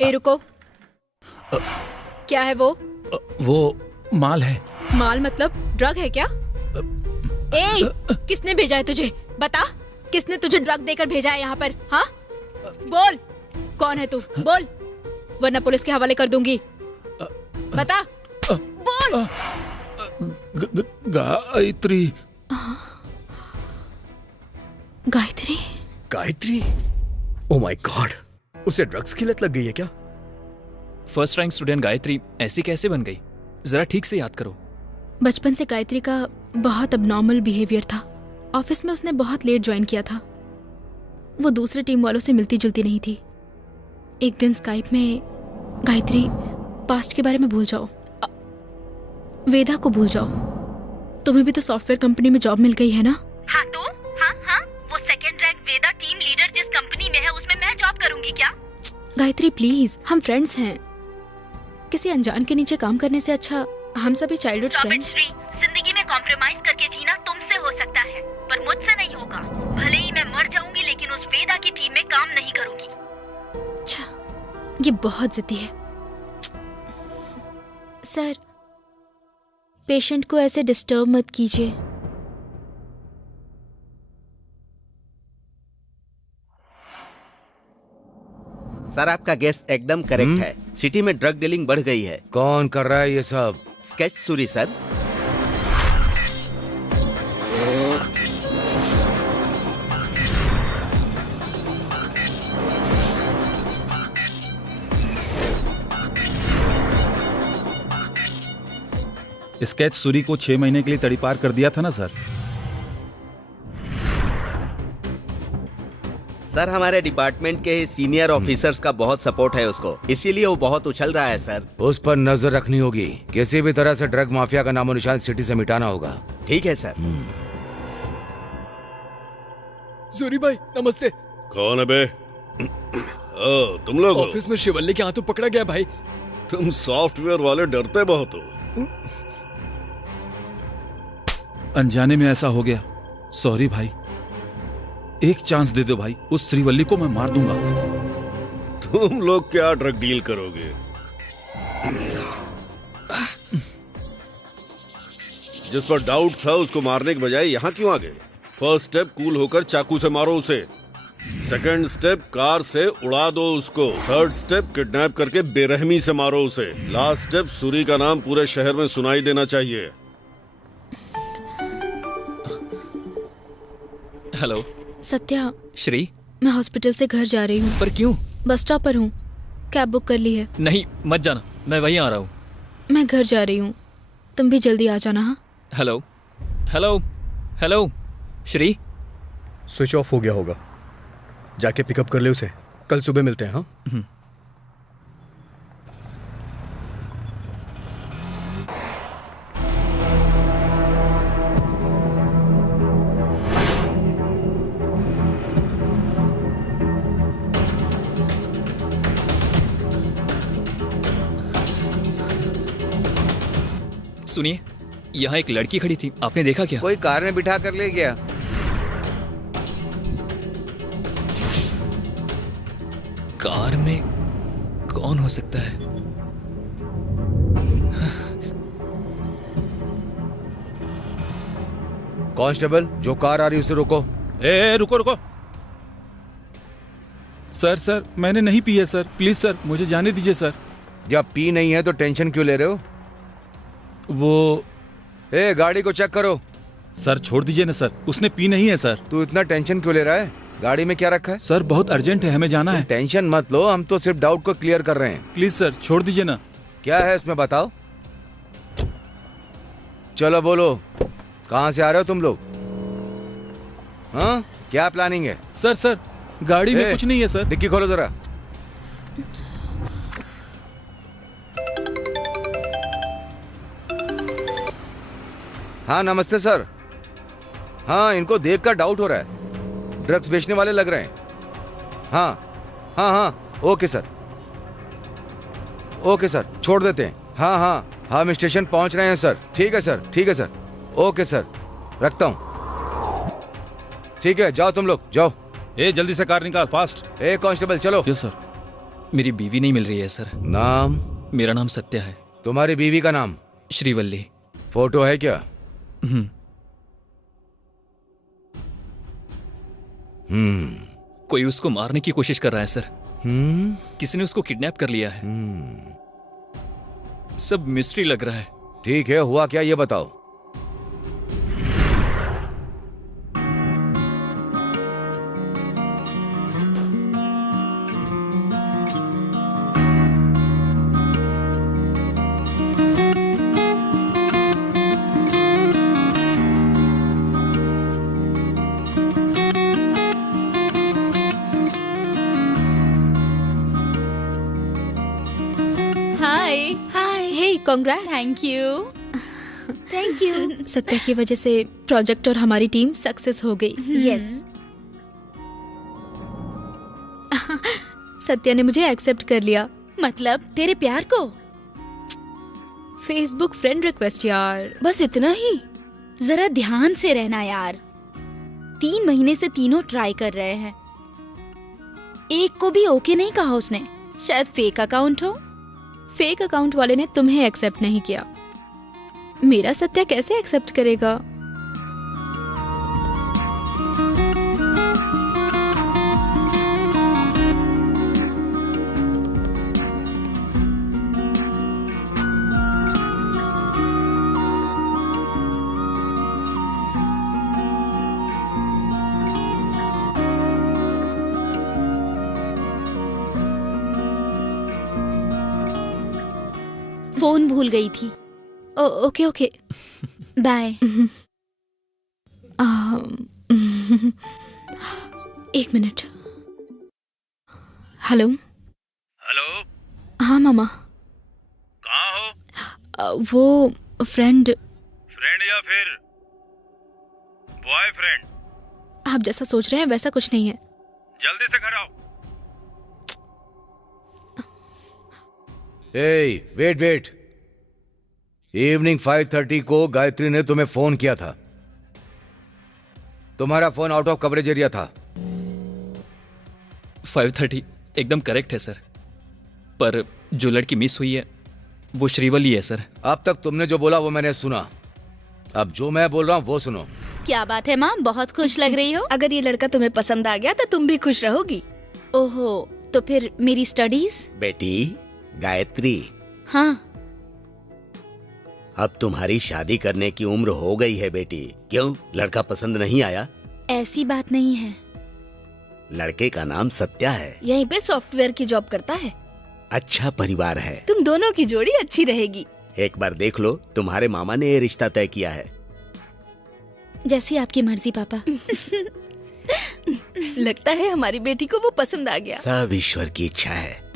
ए रुको, क्या है वो? वो माल है। माल मतलब ड्रग है क्या? ए, किसने भेजा है तुझे? बता, किसने तुझे ड्रग देकर भेजा है यहाँ पर? हाँ, बोल, कौन है तू? बोल, वरना पुलिस के हवाले कर दूंगी। बता, बोल। Gayatri. Gayatri? Gayatri? Oh my God, उसे ड्रग्स की लत लग गई है क्या? फर्स्ट रैंक स्टूडेंट गायत्री ऐसी कैसे बन गई? जरा ठीक से याद करो। बचपन से गायत्री का बहुत अबनॉर्मल बिहेवियर था। ऑफिस में उसने बहुत लेट ज्वाइन किया था। वो दूसरे टीम वालों से मिलती जुलती नहीं थी। एक दिन स्काइप में, गायत्री पास्ट के बारे में भूल जाओ, वेदा को भूल जाओ। तुम्हें भी तो सॉफ्टवेयर कंपनी में जॉब मिल गई है ना? हाँ तो हाँ, वो सेकंड रैंक वेदा टीम लीडर जिस कंपनी में है उसमें मैं जॉब करूंगी क्या? गायत्री प्लीज, हम फ्रेंड्स हैं। किसी अनजान के नीचे काम करने से अच्छा हम सभी चाइल्डहुड फ्रेंड्स। श्री, जिंदगी में कॉम्प्रोमाइज करके जीना तुमसे हो सकता है, पर मुझसे नहीं होगा। भले ही मैं मर जाऊंगी, लेकिन उस वेदा की टीम में काम नहीं करूंगी। अच्छा, ये बहुत जिद्दी है। सर, पेशेंट को ऐसे डिस्टर्ब मत कीजिए। सर, आपका गेस एकदम करेक्ट है। सिटी में ड्रग डीलिंग बढ़ गई है। कौन कर रहा है ये सब? Sketch Suri sir. Sketch Suri को 6 महीने के लिए तड़ीपार कर दिया था ना सर? सर, हमारे डिपार्टमेंट के सीनियर ऑफिसर्स का बहुत सपोर्ट है उसको, इसीलिए वो बहुत उछल रहा है सर। उस पर नजर रखनी होगी। किसी भी तरह से ड्रग माफिया का नामो निशान सिटी से मिटाना होगा। ठीक है सर। सूरी भाई नमस्ते। कौन है बे? तुम लोग हो? ऑफिस में शिवल्ली के हाथों पकड़ा गया भाई। तुम सॉफ्टवेयर वाले डरते बहुत हो। अनजाने में ऐसा हो गया, सॉरी भाई। एक चांस दे दो भाई, उस श्रीवल्ली को मैं मार दूंगा। तुम लोग क्या ड्रग डील करोगे? जिस पर डाउट था उसको मारने के बजाय यहाँ क्यों आ गए? फर्स्ट स्टेप, कूल होकर चाकू से मारो उसे। सेकंड स्टेप, कार से उड़ा दो उसको। थर्ड स्टेप, किडनैप करके बेरहमी से मारो उसे। लास्ट स्टेप, सूरी का नाम पूरे शहर में सुनाई देना चाहिए। हेलो सत्या। श्री, मैं हॉस्पिटल से घर जा रही हूँ। पर क्यों? बस स्टॉप पर हूँ, कैब बुक कर ली है। नहीं मत जाना, मैं वहीं आ रहा हूँ। मैं घर जा रही हूँ, तुम भी जल्दी आ जाना। हाँ। Hello hello hello Shri. Switch off हो गया होगा, जाके पिकअप कर ले उसे। कल सुबह मिलते हैं। हाँ। सुनिए, यहाँ एक लड़की खड़ी थी, आपने देखा क्या? कोई कार में बिठा कर ले गया। कार में कौन हो सकता है? कांस्टेबल, जो कार आ रही है उसे रोको। रुको रुको। सर मैंने नहीं पी है सर, प्लीज सर मुझे जाने दीजिए सर। जब पी नहीं है तो टेंशन क्यों ले रहे हो? वो गाड़ी को चेक करो। सर छोड़ दीजिए ना सर, उसने पी नहीं है सर। तू इतना टेंशन क्यों ले रहा है? गाड़ी में क्या रखा है? सर बहुत अर्जेंट है, हमें जाना है। टेंशन मत लो, हम तो सिर्फ डाउट को क्लियर कर रहे हैं। प्लीज सर छोड़ दीजिए ना। क्या है इसमें बताओ। चलो बोलो, कहाँ से आ रहे हो तुम लोग? हाँ, क्या प्लानिंग है? सर गाड़ी में ए, कुछ नहीं है सर। डिक्की खोलो जरा। हाँ नमस्ते सर। हाँ इनको देखकर डाउट हो रहा है, ड्रग्स बेचने वाले लग रहे हैं। हाँ ओके सर, ओके सर छोड़ देते हैं। हाँ हम स्टेशन पहुंच रहे हैं सर। ठीक है सर, ओके सर रखता हूँ। ठीक है जाओ तुम लोग जाओ। ए जल्दी से कार निकाल, फास्ट। ए कांस्टेबल चलो। Yes sir. मेरी बीवी नहीं मिल रही है सर। नाम? मेरा नाम सत्या है। तुम्हारी बीवी का नाम? श्रीवल्ली। फोटो है क्या? कोई उसको मारने की कोशिश कर रहा है सर। किसी ने उसको किडनैप कर लिया है। सब मिस्ट्री लग रहा है। ठीक है, हुआ क्या ये बताओ। कांग्रेट्स। Thank you. सत्या की वजह से प्रोजेक्ट और हमारी टीम सक्सेस हो गई। यस। सत्या ने मुझे एक्सेप्ट कर लिया। मतलब तेरे प्यार को? फेसबुक फ्रेंड रिक्वेस्ट यार। बस इतना ही? जरा ध्यान से रहना यार। 3 महीने से तीनों ट्राई कर रहे हैं, एक को भी ओके नहीं कहा उसने। शायद फेक अकाउंट हो। फेक अकाउंट वाले ने तुम्हें एक्सेप्ट नहीं किया, मेरा सत्या कैसे एक्सेप्ट करेगा? फोन भूल गई थी। Okay bye. एक मिनट। हेलो। हेलो। हाँ मामा। कहाँ हो? वो फ्रेंड या फिर बॉयफ्रेंड? आप जैसा सोच रहे हैं वैसा कुछ नहीं है। जल्दी से घर आओ। वेट। इवनिंग 5:30 को गायत्री ने तुम्हें फोन किया था। तुम्हारा phone out of coverage area था। 5:30 एकदम करेक्ट है सर, पर जो लड़की मिस हुई है वो श्रीवल्ली है सर। अब तक तुमने जो बोला वो मैंने सुना, अब जो मैं बोल रहा हूँ वो सुनो। क्या बात है माँ, बहुत खुश लग रही हो। अगर ये लड़का तुम्हें पसंद आ गया तो तुम भी खुश रहोगी। ओहो, तो फिर मेरी स्टडीज? बेटी गायत्री। हाँ। अब तुम्हारी शादी करने की उम्र हो गई है बेटी। क्यों, लड़का पसंद नहीं आया? ऐसी बात नहीं है। लड़के का नाम सत्या है, यहीं पे सॉफ्टवेयर की जॉब करता है। अच्छा परिवार है, तुम दोनों की जोड़ी अच्छी रहेगी। एक बार देख लो, तुम्हारे मामा ने ये रिश्ता तय किया है। जैसी आपकी मर्जी पापा। लगता है हमारी बेटी को वो पसंद आ गया। सब ईश्वर की इच्छा है।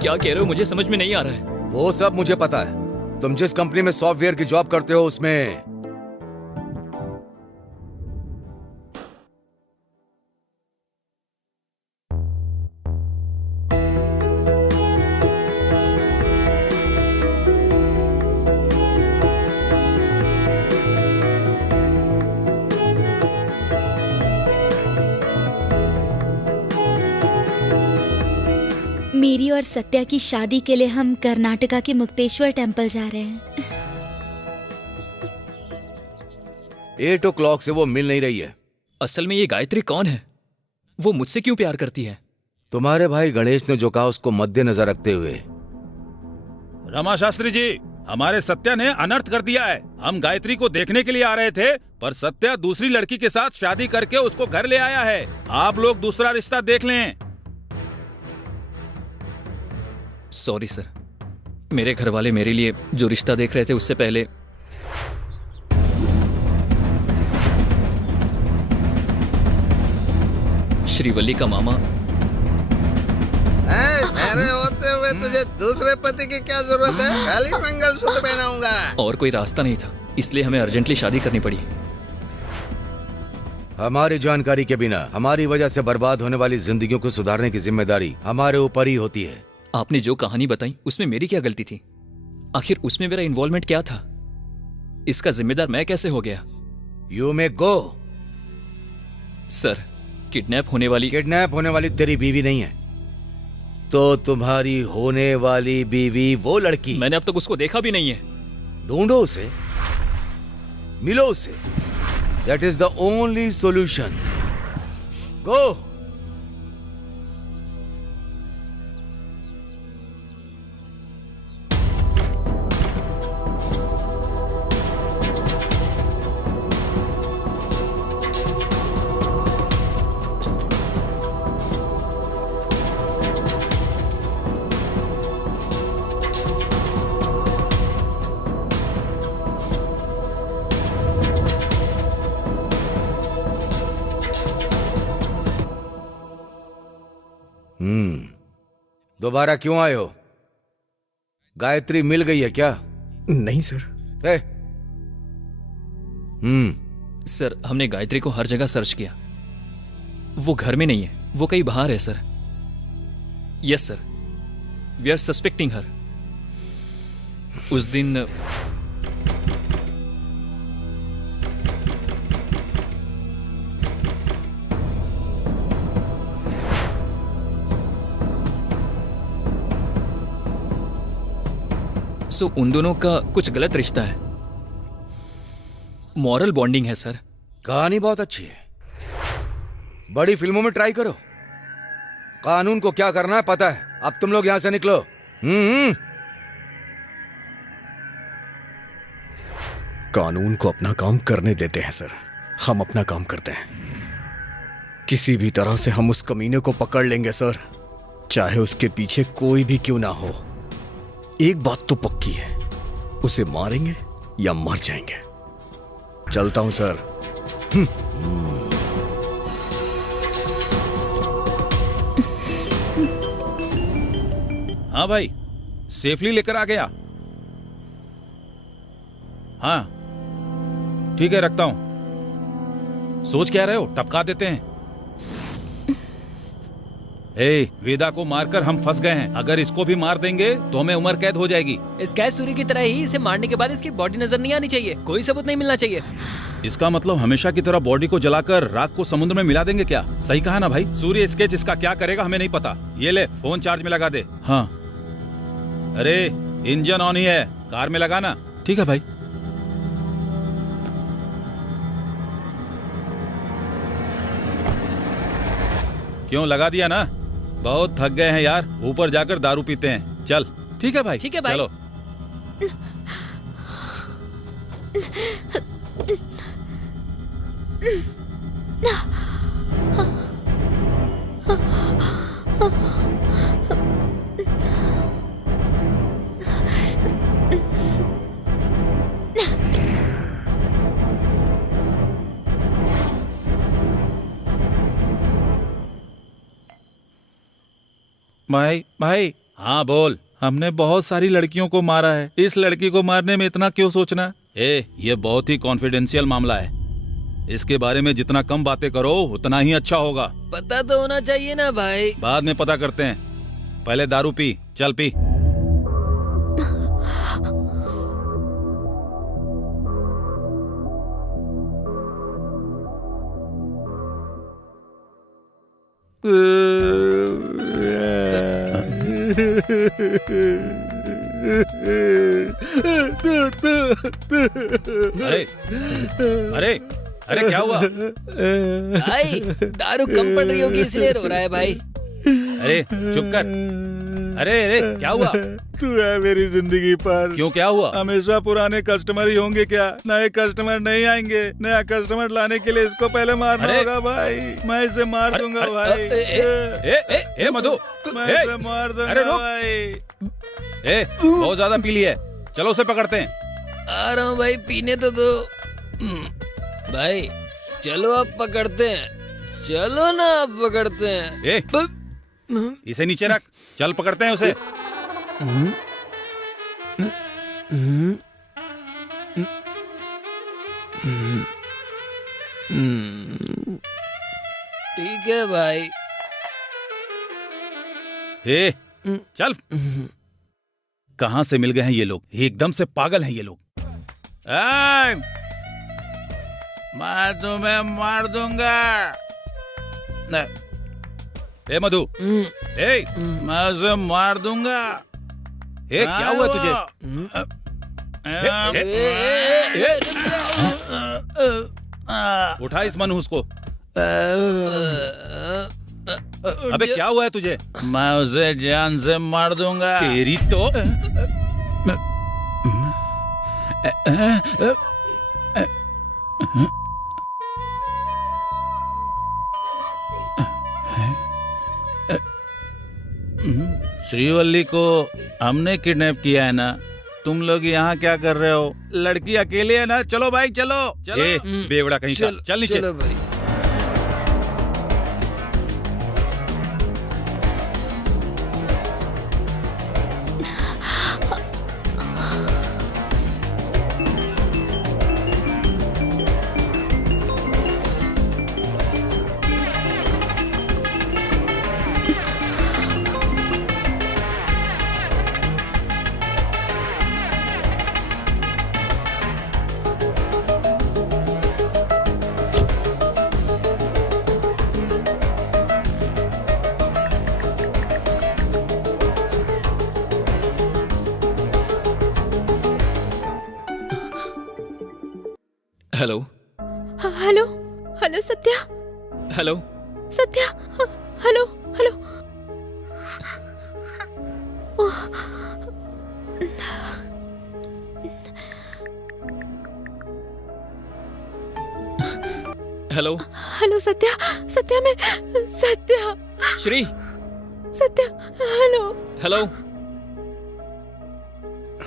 क्या कह रहे हो मुझे समझ में नहीं आ रहा है। वो सब मुझे पता है। तुम जिस कंपनी में सॉफ्टवेयर की जॉब करते हो उसमें मेरी और सत्या की शादी के लिए हम कर्नाटका के मुक्तेश्वर टेम्पल जा रहे हैं। 8 o'clock से वो मिल नहीं रही है। असल में ये गायत्री कौन है? वो मुझसे क्यों प्यार करती है? तुम्हारे भाई गणेश ने जो कहा उसको मद्देनजर रखते हुए। रमा शास्त्री जी, हमारे सत्या ने अनर्थ कर दिया है। हम गायत्री को देखने के लिए आ रहे थे, पर सत्या दूसरी लड़की के साथ शादी करके उसको घर ले आया है। आप लोग दूसरा रिश्ता देख लें। सॉरी सर, मेरे घर वाले मेरे लिए जो रिश्ता देख रहे थे उससे पहले श्रीवल्ली का मामा। मेरे होते हुए तुझे दूसरे पति की क्या जरूरत है? खाली मंगलसूत्र पहनाऊंगा। और कोई रास्ता नहीं था, इसलिए हमें अर्जेंटली शादी करनी पड़ी। हमारी जानकारी के बिना हमारी वजह से बर्बाद होने वाली जिंदगियों को सुधारने की जिम्मेदारी हमारे ऊपर ही होती है। आपने जो कहानी बताई उसमें मेरी क्या गलती थी? आखिर उसमें मेरा इन्वॉल्वमेंट क्या था? इसका जिम्मेदार मैं कैसे हो गया? You may go. Sir, kidnap होने वाली तेरी बीवी नहीं है तो तुम्हारी होने वाली बीवी वो लड़की। मैंने अब तक उसको देखा भी नहीं है। ढूंढो उसे, मिलो उसे। That is the only solution. Go. दोबारा क्यों आए हो? गायत्री मिल गई है क्या? नहीं सर। सर, हमने गायत्री को हर जगह सर्च किया। वो घर में नहीं है, वो कहीं बाहर है sir. Yes sir, we are suspecting her. उस दिन उन दोनों का कुछ गलत रिश्ता है। मॉरल बॉन्डिंग है सर। कहानी बहुत अच्छी है, बड़ी फिल्मों में ट्राई करो। कानून को क्या करना है पता है। अब तुम लोग यहां से निकलो। कानून को अपना काम करने देते हैं सर, हम अपना काम करते हैं। किसी भी तरह से हम उस कमीने को पकड़ लेंगे सर, चाहे उसके पीछे कोई भी क्यों ना हो। एक बात तो पक्की है, उसे मारेंगे या मर जाएंगे। चलता हूं सर। हाँ भाई, सेफली लेकर आ गया। हाँ ठीक है, रखता हूं। सोच क्या रहे हो? टपका देते हैं। वेदा को मारकर हम फंस गए हैं। अगर इसको भी मार देंगे तो हमें उम्र कैद हो जाएगी। इस गैस सूरी की तरह ही इसे मारने के बाद इसकी बॉडी नजर नहीं आनी चाहिए, कोई सबूत नहीं मिलना चाहिए। इसका मतलब हमेशा की तरह बॉडी को जलाकर राख को समुद्र में मिला देंगे क्या? सही कहा ना भाई? सूर्य स्केच इसका क्या करेगा हमें नहीं पता। ये ले, फोन चार्ज में लगा दे। हाँ, अरे इंजन ऑन ही है, कार में लगाना। ठीक है भाई। क्यों, लगा दिया ना? बहुत थक गए हैं यार, ऊपर जाकर दारू पीते हैं। चल। ठीक है भाई। ठीक है भाई। चलो। भाई भाई, हाँ बोल। हमने बहुत सारी लड़कियों को मारा है, इस लड़की को मारने में इतना क्यों सोचना? ये बहुत ही कॉन्फिडेंशियल मामला है, इसके बारे में जितना कम बातें करो उतना ही अच्छा होगा। पता तो होना चाहिए ना भाई। बाद में पता करते हैं, पहले दारू पी, चल पी। अरे अरे अरे क्या हुआ? भाई दारू कम पड़ रही होगी इसलिए रो रहा है भाई। अरे चुप कर। अरे अरे क्या हुआ? तू है मेरी जिंदगी पर। क्यों, क्या हुआ? हमेशा पुराने कस्टमर ही होंगे क्या? नए कस्टमर नहीं आएंगे। नया कस्टमर लाने के लिए इसको पहले मारना होगा भाई। मैं इसे मार दूंगा भाई। ए मधु, मैं इसे मार दूंगा भाई। बहुत ज्यादा पी लिया है, चलो उसे पकड़ते हैं। आ रहा हूँ भाई, पीने तो दो। भाई चलो अब पकड़ते हैं, चलो ना अब पकड़ते हैं। इसे नीचे रख, चल पकड़ते हैं उसे। ठीक है भाई। चल। कहाँ से मिल गए हैं ये लोग? एकदम से पागल हैं ये लोग। मैं तुम्हें मार दूंगा। मधु, मैं उसे मार दूंगा। क्या हुआ तुझे? उठा इस मनहूस को। अबे क्या हुआ है तुझे? मैं उसे जान से मार दूंगा। तेरी तो श्रीवल्ली को हमने किडनैप किया है ना? तुम लोग यहाँ क्या कर रहे हो? लड़की अकेली है ना? चलो भाई चलो। बेवड़ा कहीं का, चल नीचे। चलो भाई। Hello hello hello Satya. Hello Satya. Hello hello. Hello hello Satya. Satya मैं सत्या। श्री। सत्या हेलो। हेलो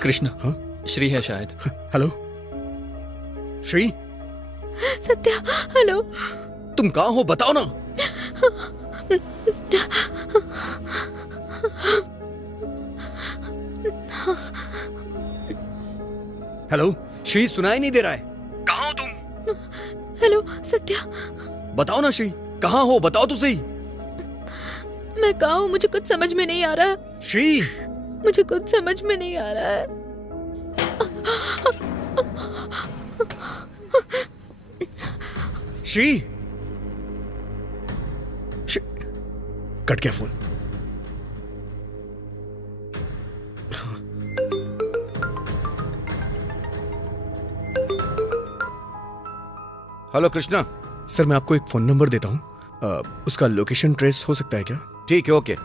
कृष्णा। श्री है शायद। हेलो श्री। सत्या हेलो। तुम कहाँ हो बताओ ना। हेलो श्री, सुनाई नहीं दे रहा है। कहाँ हो तुम? हेलो सत्या। बताओ ना श्री, कहाँ हो? बताओ तो सही। मैं कहाँ हूँ मुझे कुछ समझ में नहीं आ रहा। श्री मुझे कुछ समझ में नहीं आ रहा है। श्री। कट गया फोन। हेलो कृष्णा। सर मैं आपको एक फोन नंबर देता हूं, उसका लोकेशन ट्रेस हो सकता है क्या? ठीक है, ओके।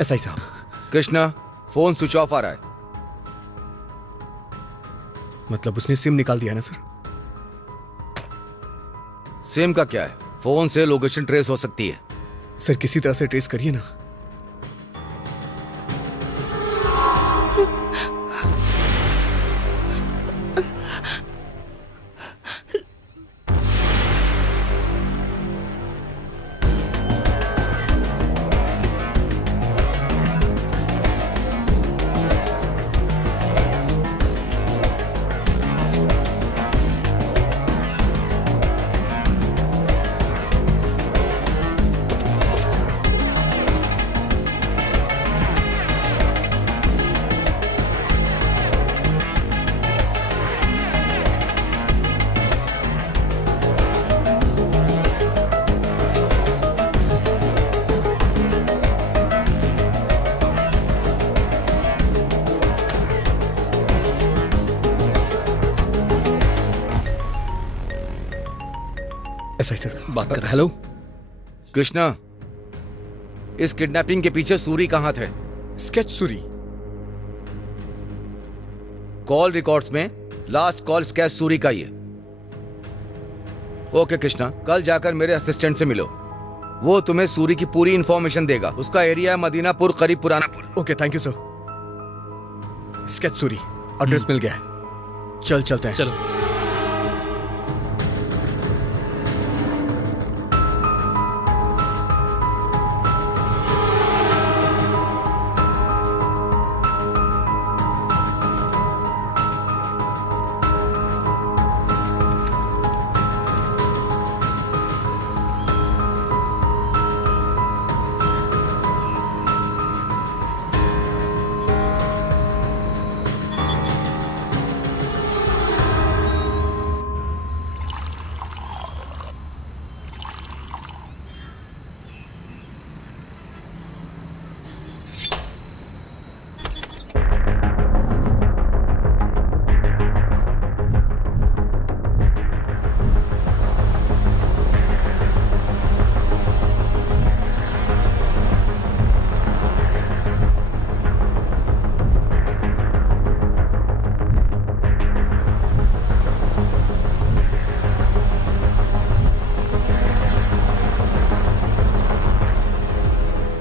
एसआई साहब। कृष्णा, फोन स्विच ऑफ आ रहा है। मतलब उसने सिम निकाल दिया ना सर? सिम का क्या है, फोन से लोकेशन ट्रेस हो सकती है। सर किसी तरह से ट्रेस करिए ना। एसआई सर बात कर। हेलो कृष्णा, इस किडनैपिंग के पीछे सूरी कहाँ थे? स्केच सूरी। कॉल रिकॉर्ड्स में लास्ट कॉल स्केच सूरी का ही है। ओके कृष्णा, कल जाकर मेरे असिस्टेंट से मिलो, वो तुम्हें सूरी की पूरी इंफॉर्मेशन देगा। उसका एरिया है मदीनापुर, करीब Puranapur. Okay thank you sir. Sketch Suri, address मिल गया है। चलते हैं। चलो।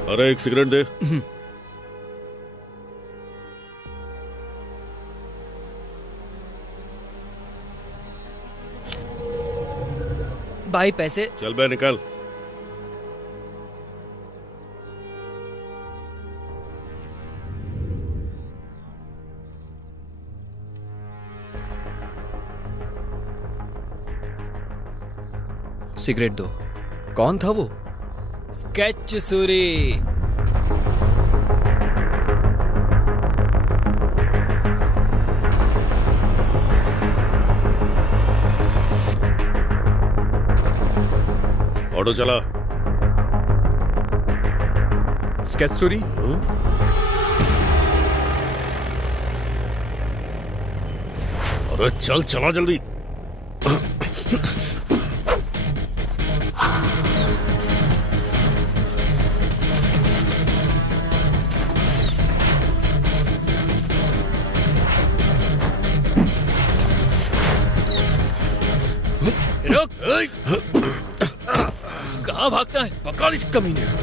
अरे एक सिगरेट दे। भाई पैसे। चल बे निकल। सिगरेट दो। कौन था वो? स्केच सूरी। ऑटो चला। स्केच सूरी? अरे चल, चला जल्दी। कहाँ भागता है? पकड़ इस कमीने को।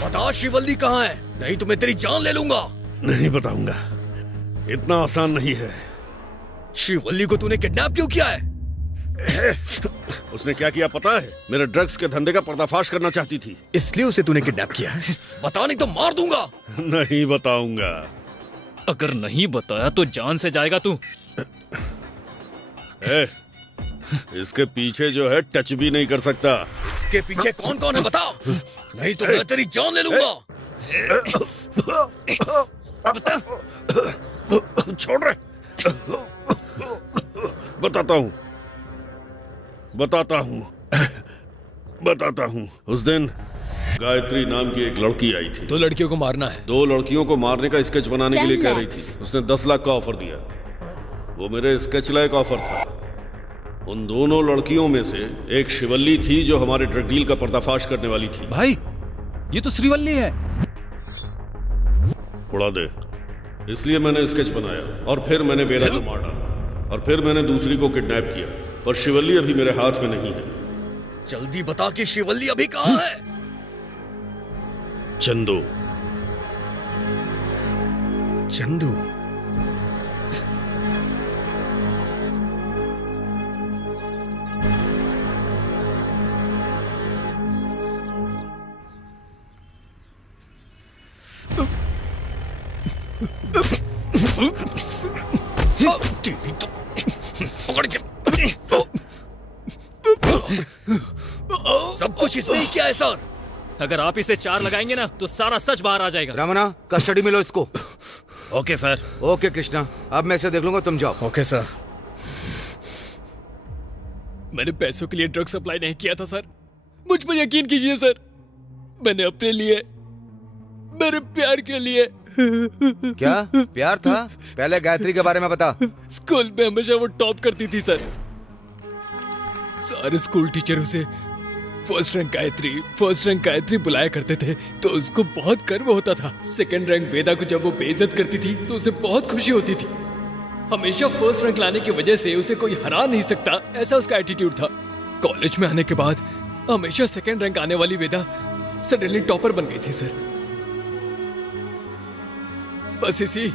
बता श्रीवल्ली कहाँ है, नहीं तो मैं तेरी जान ले लूंगा। नहीं बताऊंगा, इतना आसान नहीं है। श्रीवल्ली को तूने किडनैप क्यों किया है? उसने क्या किया पता है? मेरे ड्रग्स के धंधे का पर्दाफाश करना चाहती थी, इसलिए उसे तूने किडनैप किया है। बता नहीं तो मार दूंगा। नहीं बताऊंगा। अगर नहीं बताया तो जान से जाएगा तू। इसके पीछे जो है टच भी नहीं कर सकता। इसके पीछे कौन कौन है बताओ, नहीं तो मैं तेरी जान ले लूंगा। बता। छोड़ रहे। बताता हूँ। उस दिन गायत्री नाम की एक लड़की आई थी। 2 लड़कियों को मारना है। 2 लड़कियों को मारने का स्केच बनाने के लिए कह रही थी। उसने 10 लाख का ऑफर दिया। वो मेरे स्केच लायक ऑफर था। उन दोनों लड़कियों में से एक शिवल्ली थी जो हमारे ड्रग डील का पर्दाफाश करने वाली थी। भाई ये तो श्रीवल्ली है। उड़ा दे। इसलिए मैंने स्केच बनाया और फिर मैंने वेदा को मार डाला और फिर मैंने दूसरी को किडनैप किया, पर शिवल्ली अभी मेरे हाथ में नहीं है। जल्दी बता कि श्रीवल्ली अभी कहाँ है? चंदू। सब कुछ इसने ही किया है सर। अगर आप इसे 4 लगाएंगे ना तो सारा सच बाहर आ जाएगा। रमना, कस्टडी में लो इसको। Okay sir. ओके कृष्णा, अब मैं इसे देख लूंगा, तुम जाओ। Okay sir. मैंने पैसों के लिए ड्रग सप्लाई नहीं किया था सर, मुझ पर यकीन कीजिए सर। मैंने अपने लिए, मेरे प्यार के लिए क्या प्यार था? पहले गायत्री के बारे में बता। स्कूल में हमेशा वो टॉप करती थी सर। सारे स्कूल टीचर उसे फर्स्ट रैंक गायत्री बुलाया करते थे, तो उसको बहुत गर्व होता था। सेकंड रैंक वेदा को जब वो बेइज्जत करती थी तो उसे बहुत खुशी होती थी। हमेशा फर्स्ट रैंक लाने की वजह से उसे कोई हरा नहीं सकता, ऐसा उसका एटीट्यूड था। कॉलेज में आने के बाद हमेशा सेकंड रैंक आने वाली वेदा सडनली टॉपर बन गई थी सर। बस इसी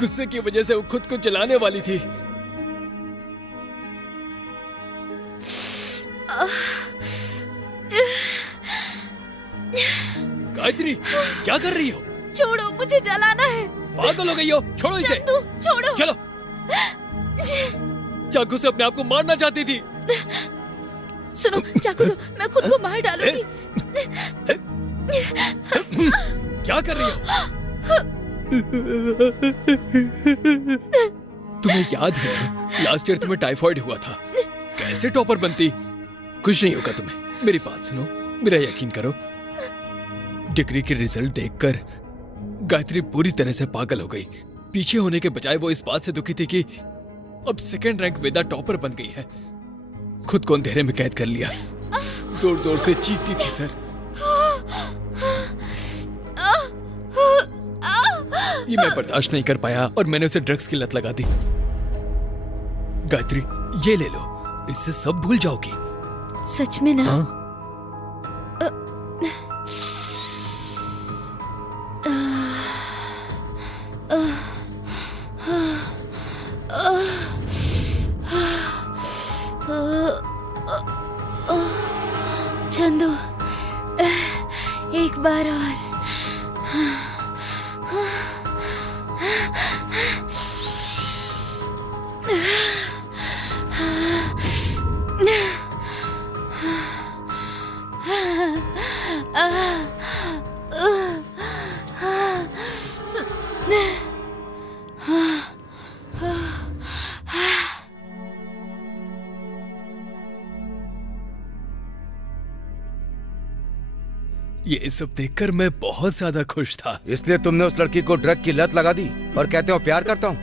गुस्से की वजह से वो खुद को जलाने वाली थी। गायत्री, क्या कर रही हो? छोड़ो, मुझे जलाना है। पागल हो गई हो? छोड़ो इसे। छोड़ो। चलो। चाकू से अपने आप को मारना चाहती थी। सुनो, चाकू दो, मैं खुद को मार डालूंगी। क्या कर रही हो? तुम्हें याद है लास्ट ईयर तुम्हें टाइफाइड हुआ था, कैसे टॉपर बनती? कुछ नहीं होगा तुम्हें। मेरी बात सुनो, मेरा यकीन करो। डिग्री के रिजल्ट देखकर गायत्री पूरी तरह से पागल हो गई। पीछे होने के बजाय वो इस बात से दुखी थी कि अब सेकंड रैंक वेदा टॉपर बन गई है। खुद को अंधेरे में कैद कर लिया, जोर जोर से चीखती थी सर। ये मैं बर्दाश्त नहीं कर पाया और मैंने उसे ड्रग्स की लत लगा दी। गायत्री, ये ले लो, इससे सब भूल जाओगी। सच में ना? चंदू, एक बार और। ये सब देखकर मैं बहुत ज्यादा खुश था। इसलिए तुमने उस लड़की को ड्रग की लत लगा दी और कहते हो प्यार करता हूँ?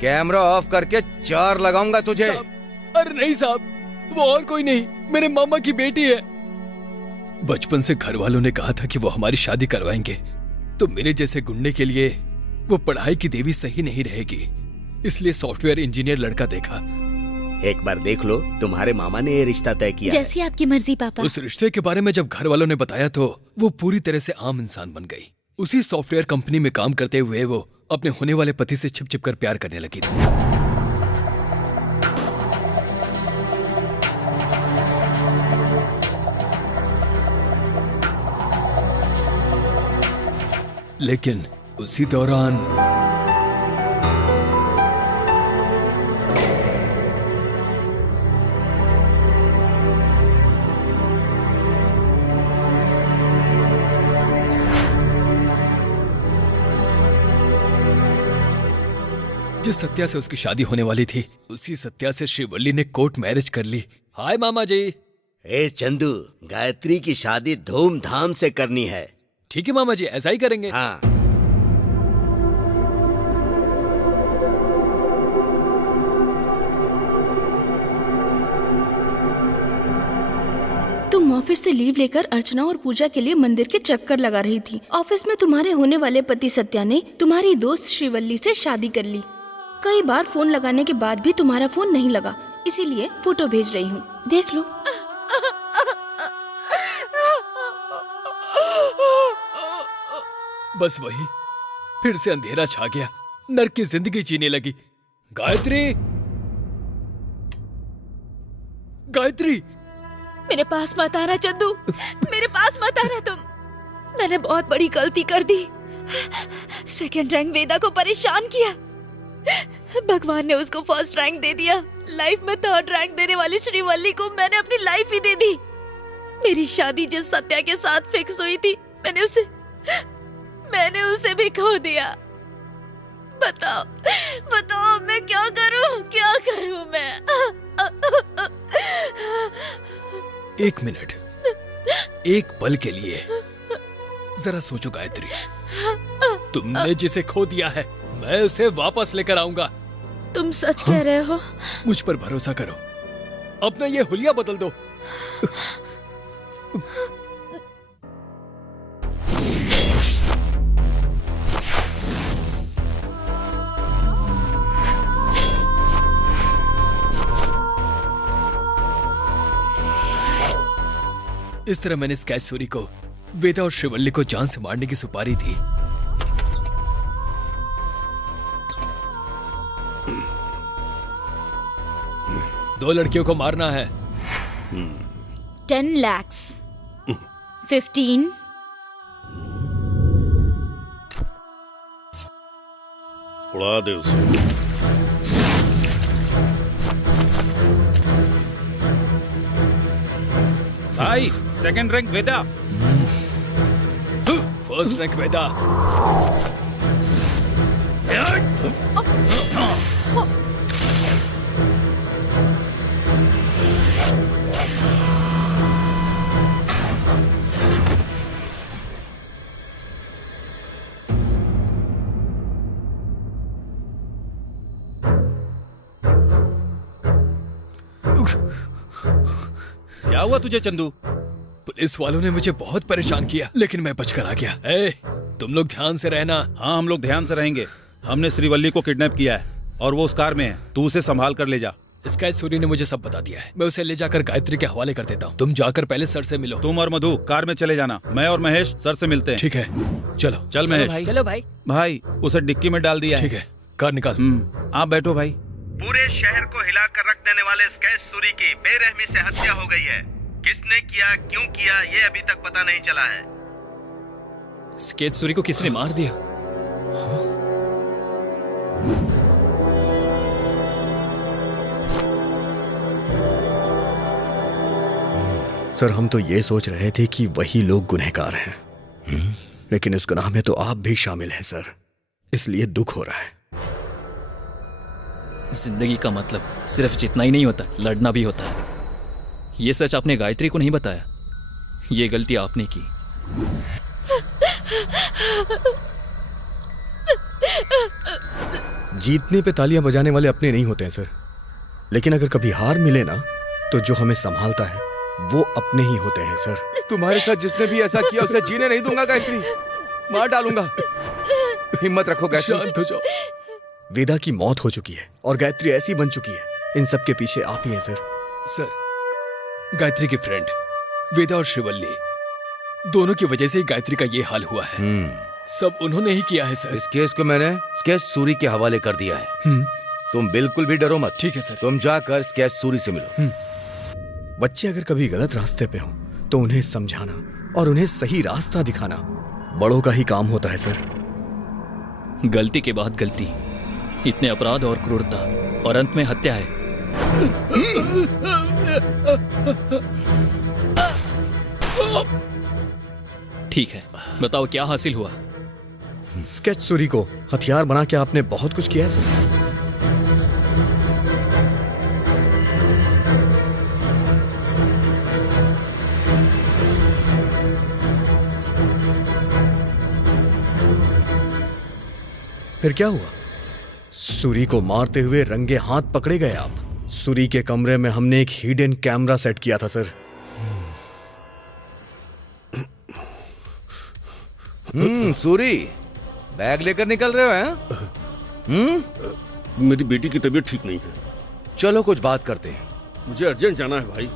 कैमरा ऑफ करके 4 लगाऊंगा तुझे। अरे नहीं साहब, वो और कोई नहीं, मेरे मामा की बेटी है। बचपन से घर वालों ने कहा था कि वो हमारी शादी करवाएंगे, तो मेरे जैसे गुंडे के लिए वो पढ़ाई की देवी सही नहीं रहेगी, इसलिए सॉफ्टवेयर इंजीनियर लड़का देखा। एक बार देख लो, तुम्हारे मामा ने ये रिश्ता तय किया। जैसी आपकी मर्जी पापा। उस रिश्ते के बारे में जब घर वालों ने बताया तो वो पूरी तरह से आम इंसान बन गई। उसी सॉफ्टवेयर कंपनी में काम करते हुए वो अपने होने वाले पति से छिप छिप कर प्यार करने लगी थी। लेकिन उसी दौरान जिस सत्या से उसकी शादी होने वाली थी, उसी सत्या से श्रीवल्ली ने कोर्ट मैरिज कर ली। हाय मामा जी। ए चंदू, गायत्री की शादी धूमधाम से करनी है। ठीक है मामा जी, ऐसा ही करेंगे। हाँ। तुम ऑफिस से लीव लेकर अर्चना और पूजा के लिए मंदिर के चक्कर लगा रही थी। ऑफिस में तुम्हारे होने वाले पति सत्या ने तुम्हारी दोस्त श्रीवल्ली से शादी कर ली। कई बार फोन लगाने के बाद भी तुम्हारा फोन नहीं लगा, इसीलिए फोटो भेज रही हूँ, देख लो। बस वही, फिर से अंधेरा छा गया, नर्क की जिंदगी जीने लगी। गायत्री, गायत्री, मेरे पास मत आना चंदू, मेरे पास मत आना तुम। मैंने बहुत बड़ी गलती कर दी। सेकंड रैंक वेदा को परेशान किया। भगवान ने उसको फर्स्ट रैंक दे दिया। लाइफ में थर्ड रैंक देने वाली श्रीवल्ली को मैंने अपनी लाइफ ही दे दी। मेरी शादी जिस सत्या के साथ फिक्स हुई थी, मैंने उसे भी खो दिया। बताओ बताओ, मैं क्या करूं मैं? एक मिनट, एक पल के लिए जरा सोचो गायत्री। तुमने जिसे खो दिया है मैं उसे वापस लेकर आऊंगा। तुम सच कह रहे हो? मुझ पर भरोसा करो, अपना ये हुलिया बदल दो। इस तरह मैंने स्केच सूरी को वेदा और श्रीवल्ली को जान से मारने की सुपारी दी। दो लड़कियों को मारना है। 10 lakhs, 15, उड़ा दे उसे। भाई सेकंड रैंक वेदा। फर्स्ट रैंक वेदा। क्या हुआ तुझे चंदू? पुलिस वालों ने मुझे बहुत परेशान किया लेकिन मैं बचकर आ गया। तुम लोग ध्यान से रहना। हाँ हम लोग ध्यान से रहेंगे। हमने श्रीवल्ली को किडनैप किया है और वो उस कार में है। तू उसे संभाल कर ले जा। स्काई सूरी ने मुझे सब बता दिया है। मैं उसे ले जाकर गायत्री के हवाले कर देता हूँ। तुम जाकर पहले सर से मिलो। तुम और मधु कार में चले जाना। मैं और महेश सर से मिलते हैं। ठीक है चलो। चल महेश। चलो भाई। भाई उसे डिक्की में डाल दिया है। ठीक है कार निकाल। आप बैठो भाई। पूरे शहर को हिलाकर रख देने वाले स्केच सूरी की बेरहमी से हत्या हो गई है। किसने किया, क्यों किया, ये अभी तक पता नहीं चला है। स्केच सूरी को किसने मार दिया? सर हम तो ये सोच रहे थे कि वही लोग गुनहगार हैं, लेकिन इस गुनाह में तो आप भी शामिल हैं सर, इसलिए दुख हो रहा है। जिंदगी का मतलब सिर्फ जितना ही नहीं होता, लड़ना भी होता है। ये सच आपने गायत्री को नहीं बताया। ये गलती आपने की। जीतने पे तालियां बजाने वाले अपने नहीं होते हैं सर, लेकिन अगर कभी हार मिले ना तो जो हमें संभालता है वो अपने ही होते हैं सर। तुम्हारे साथ जिसने भी ऐसा किया उसे जीने नहीं दूंगा गायत्री, मार डालूंगा। हिम्मत रखो गायत्री। शांत हो जाओ। वेदा की मौत हो चुकी है और गायत्री ऐसी बन चुकी है। इन सब के पीछे आप ही हैं सर। सर गायत्री की फ्रेंड वेदा और श्रीवल्ली दोनों की वजह से ही गायत्री का ये हाल हुआ है। सब उन्होंने ही किया है सर। इस केस को मैंने स्केच सूरी के हवाले कर दिया है। तुम बिल्कुल भी डरो मत। ठीक है सर। तुम जाकर स्केच सूरी से मिलो। बच्चे अगर कभी गलत रास्ते पे हों तो उन्हें समझाना और उन्हें सही रास्ता दिखाना बड़ों का ही काम होता है सर। गलती के बाद गलती, इतने अपराध और क्रूरता और अंत में हत्या है। ठीक है बताओ क्या हासिल हुआ? स्केच सूरी को हथियार बना के आपने बहुत कुछ किया है सर। फिर क्या हुआ? सूरी को मारते हुए रंगे हाथ पकड़े गए आप। सूरी के कमरे में हमने एक हिडन कैमरा सेट किया था सर। सूरी बैग लेकर निकल रहे हो हैं? मेरी बेटी की तबीयत ठीक नहीं है। चलो कुछ बात करते हैं। मुझे अर्जेंट जाना है भाई।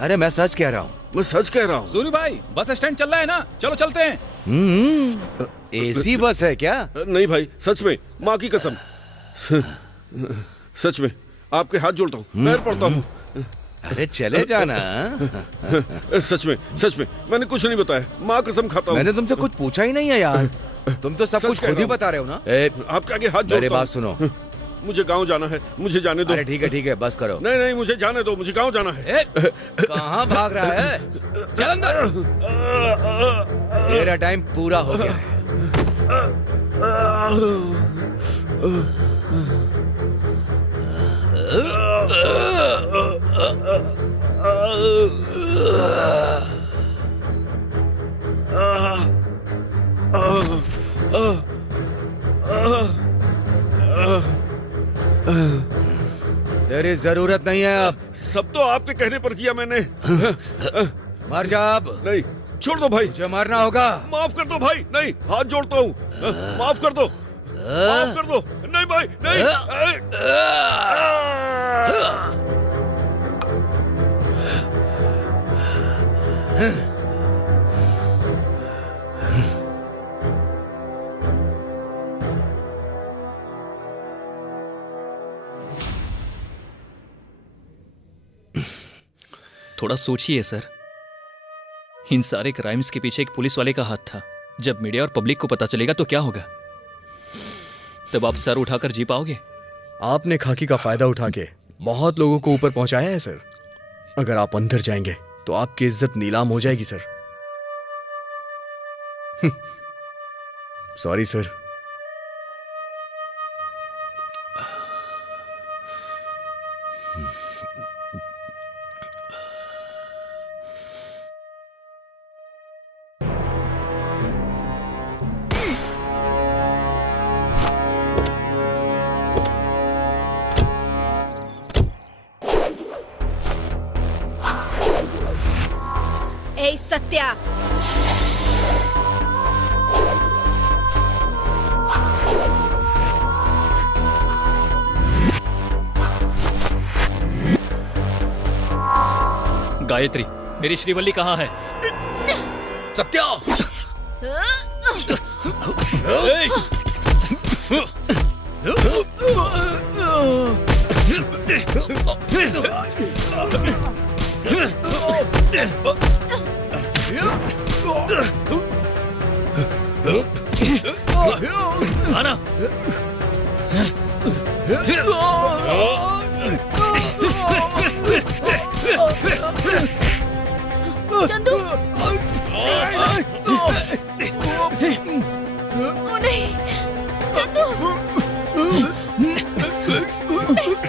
अरे मैं सच कह रहा हूँ। मैं सच कह रहा हूँ। सूरी भाई बस स्टैंड चल रहा है ना, चलो चलते हैं। एसी बस है क्या? नहीं भाई सच में, माँ की कसम। सच में आपके हाथ जोड़ता हूँ, पैर पड़ता हूँ। अरे चले जाना। सच में मैंने कुछ नहीं बताया, माँ कसम खाता हूँ। मैंने तुमसे कुछ पूछा ही नहीं है यार। तुम तो सब कुछ खुद ही बता रहे हो ना। आपके आगे हाथ जोड़ता हूँ। मेरी बात सुनो। मुझे गांव जाना है, मुझे जाने दो। अरे ठीक है बस करो। नहीं मुझे जाने दो, मुझे गांव जाना है। कहाँ भाग रहा है? चल अंदर। तेरा टाइम पूरा हो गया है। तेरी जरूरत नहीं है अब। सब तो आपके कहने पर किया मैंने। मर जा अब। नहीं, छोड़ दो भाई। मुझे मरना होगा। माफ कर दो भाई। नहीं, हाथ जोड़ता हूँ। माफ कर दो, माफ कर दो। नहीं भाई, नहीं। थोड़ा सोचिए सर, इन सारे क्राइम्स के पीछे एक पुलिस वाले का हाथ था। जब मीडिया और पब्लिक को पता चलेगा तो क्या होगा? तब आप सर उठाकर जी पाओगे? आपने खाकी का फायदा उठा के बहुत लोगों को ऊपर पहुंचाया है सर। अगर आप अंदर जाएंगे तो आपकी इज्जत नीलाम हो जाएगी सर। Sorry sir. ए सत्या, गायत्री, मेरी श्रीवल्ली कहाँ है? सत्या! आना। चंदू, ओ नहीं, चंदू,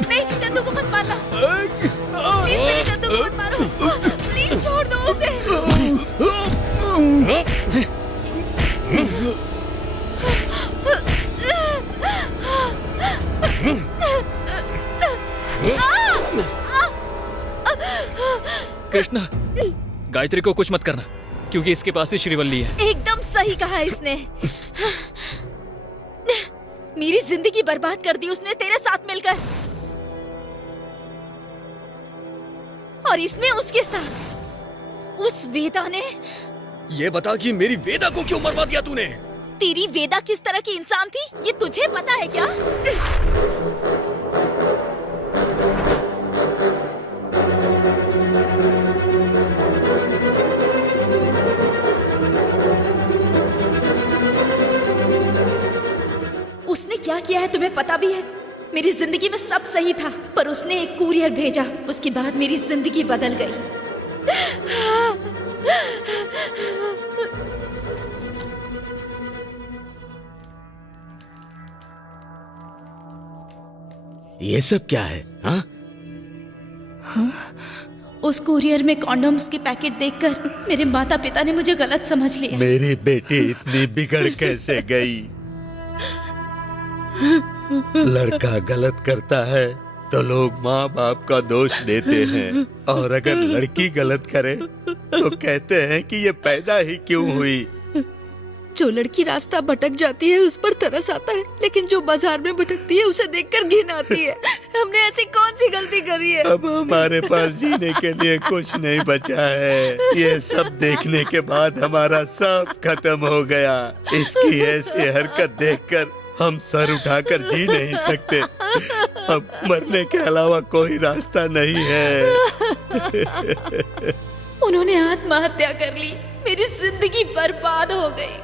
नहीं, चंदू को मत मारना, प्लीज मेरे चंदू को मत मारो, प्लीज छोड़ दो उसे। कृष्णा, गायत्री को कुछ मत करना, क्योंकि इसके पास ही श्रीवल्ली है। एकदम सही कहा इसने। मेरी जिंदगी बर्बाद कर दी उसने तेरे साथ मिलकर, और इसने उसके साथ। उस वेदा ने। ये बता कि मेरी वेदा को क्यों मरवा दिया तूने? तेरी वेदा किस तरह की इंसान थी ये तुझे पता है क्या? उसने क्या किया है तुम्हें पता भी है? मेरी जिंदगी में सब सही था, पर उसने एक कुरियर भेजा, उसके बाद मेरी जिंदगी बदल गई। ये सब क्या है? हाँ? हाँ? उस कुरियर में कॉन्डोम्स के पैकेट देखकर मेरे माता पिता ने मुझे गलत समझ लिया। मेरी बेटी इतनी बिगड़ कैसे गई? लड़का गलत करता है तो लोग माँ बाप का दोष देते हैं, और अगर लड़की गलत करे तो कहते हैं कि ये पैदा ही क्यों हुई। जो लड़की रास्ता भटक जाती है उस पर तरस आता है, लेकिन जो बाजार में भटकती है उसे देखकर घिन आती है। हमने ऐसी कौन सी गलती करी है? अब हमारे पास जीने के लिए कुछ नहीं बचा है। ये सब देखने के बाद हमारा सब खत्म हो गया। इसकी ऐसी हरकत देखकर हम सर उठाकर जी नहीं सकते। अब मरने के अलावा कोई रास्ता नहीं है। उन्होंने आत्महत्या कर ली, मेरी जिंदगी बर्बाद हो गई।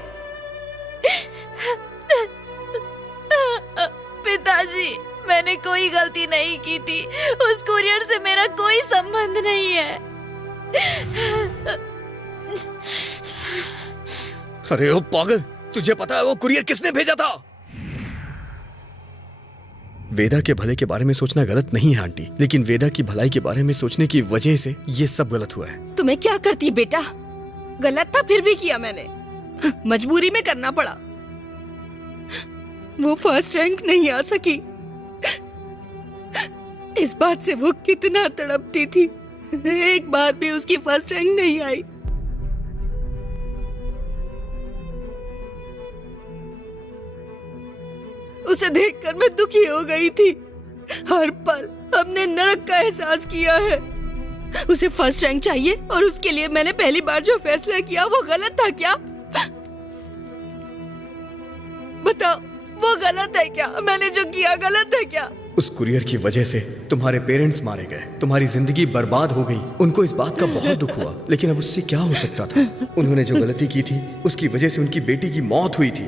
पिताजी, मैंने कोई गलती नहीं की थी, उस कुरियर से मेरा कोई संबंध नहीं है। अरे ओ पागल, तुझे पता है वो कुरियर किसने भेजा था? वेदा के भले के बारे में सोचना गलत नहीं है आंटी, लेकिन वेदा की भलाई के बारे में सोचने की वजह से ये सब गलत हुआ है। तुम्हें क्या करती बेटा? गलत था फिर भी किया मैंने, मजबूरी में करना पड़ा। वो फर्स्ट रैंक नहीं आ सकी, इस बात से वो कितना तड़पती थी। एक बार भी उसकी फर्स्ट रैंक नहीं आई। उसे देखकर मैं दुखी हो गई थी। हर पल हमने नरक का एहसास किया है। उसे फर्स्ट रैंक चाहिए और उसके लिए मैंने पहली बार जो फैसला किया वो गलत था क्या? बताओ, वो गलत है क्या? मैंने जो किया गलत है क्या? उस कुरियर की वजह से तुम्हारे पेरेंट्स मारे गए, तुम्हारी जिंदगी बर्बाद हो गई। उनको इस बात का बहुत दुख हुआ, लेकिन अब उससे क्या हो सकता था? उन्होंने जो गलती की थी उसकी वजह से उनकी बेटी की मौत हुई थी।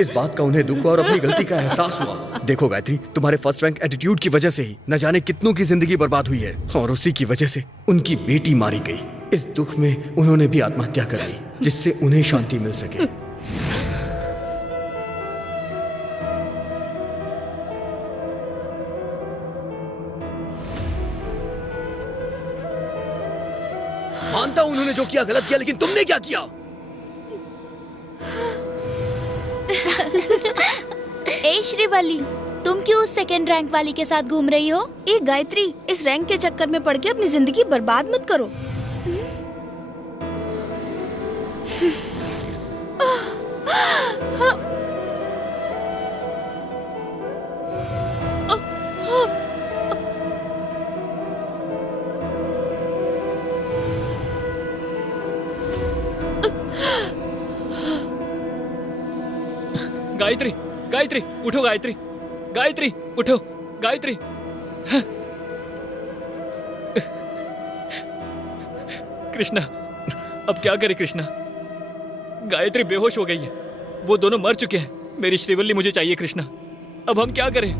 इस बात का उन्हें दुख हुआ और अपनी गलती का एहसास हुआ। देखो गायत्री, तुम्हारे फर्स्ट रैंक एटीट्यूड की वजह से ही न जाने कितनों की जिंदगी बर्बाद हुई है, और उसी की वजह से उनकी बेटी मारी गई। इस दुख में उन्होंने भी आत्महत्या कर ली, जिससे उन्हें शांति मिल सके। मानता हूं उन्होंने जो किया गलत किया, लेकिन तुमने क्या किया? ए श्रीवल्ली, तुम क्यों उस सेकंड रैंक वाली के साथ घूम रही हो? ए गायत्री, इस रैंक के चक्कर में पड़ के अपनी जिंदगी बर्बाद मत करो। गायत्री, गायत्री उठो, गायत्री, गायत्री उठो, गायत्री। कृष्णा, अब क्या करें कृष्णा? गायत्री बेहोश हो गई है, वो दोनों मर चुके हैं। मेरी श्रीवल्ली मुझे चाहिए कृष्णा, अब हम क्या करें?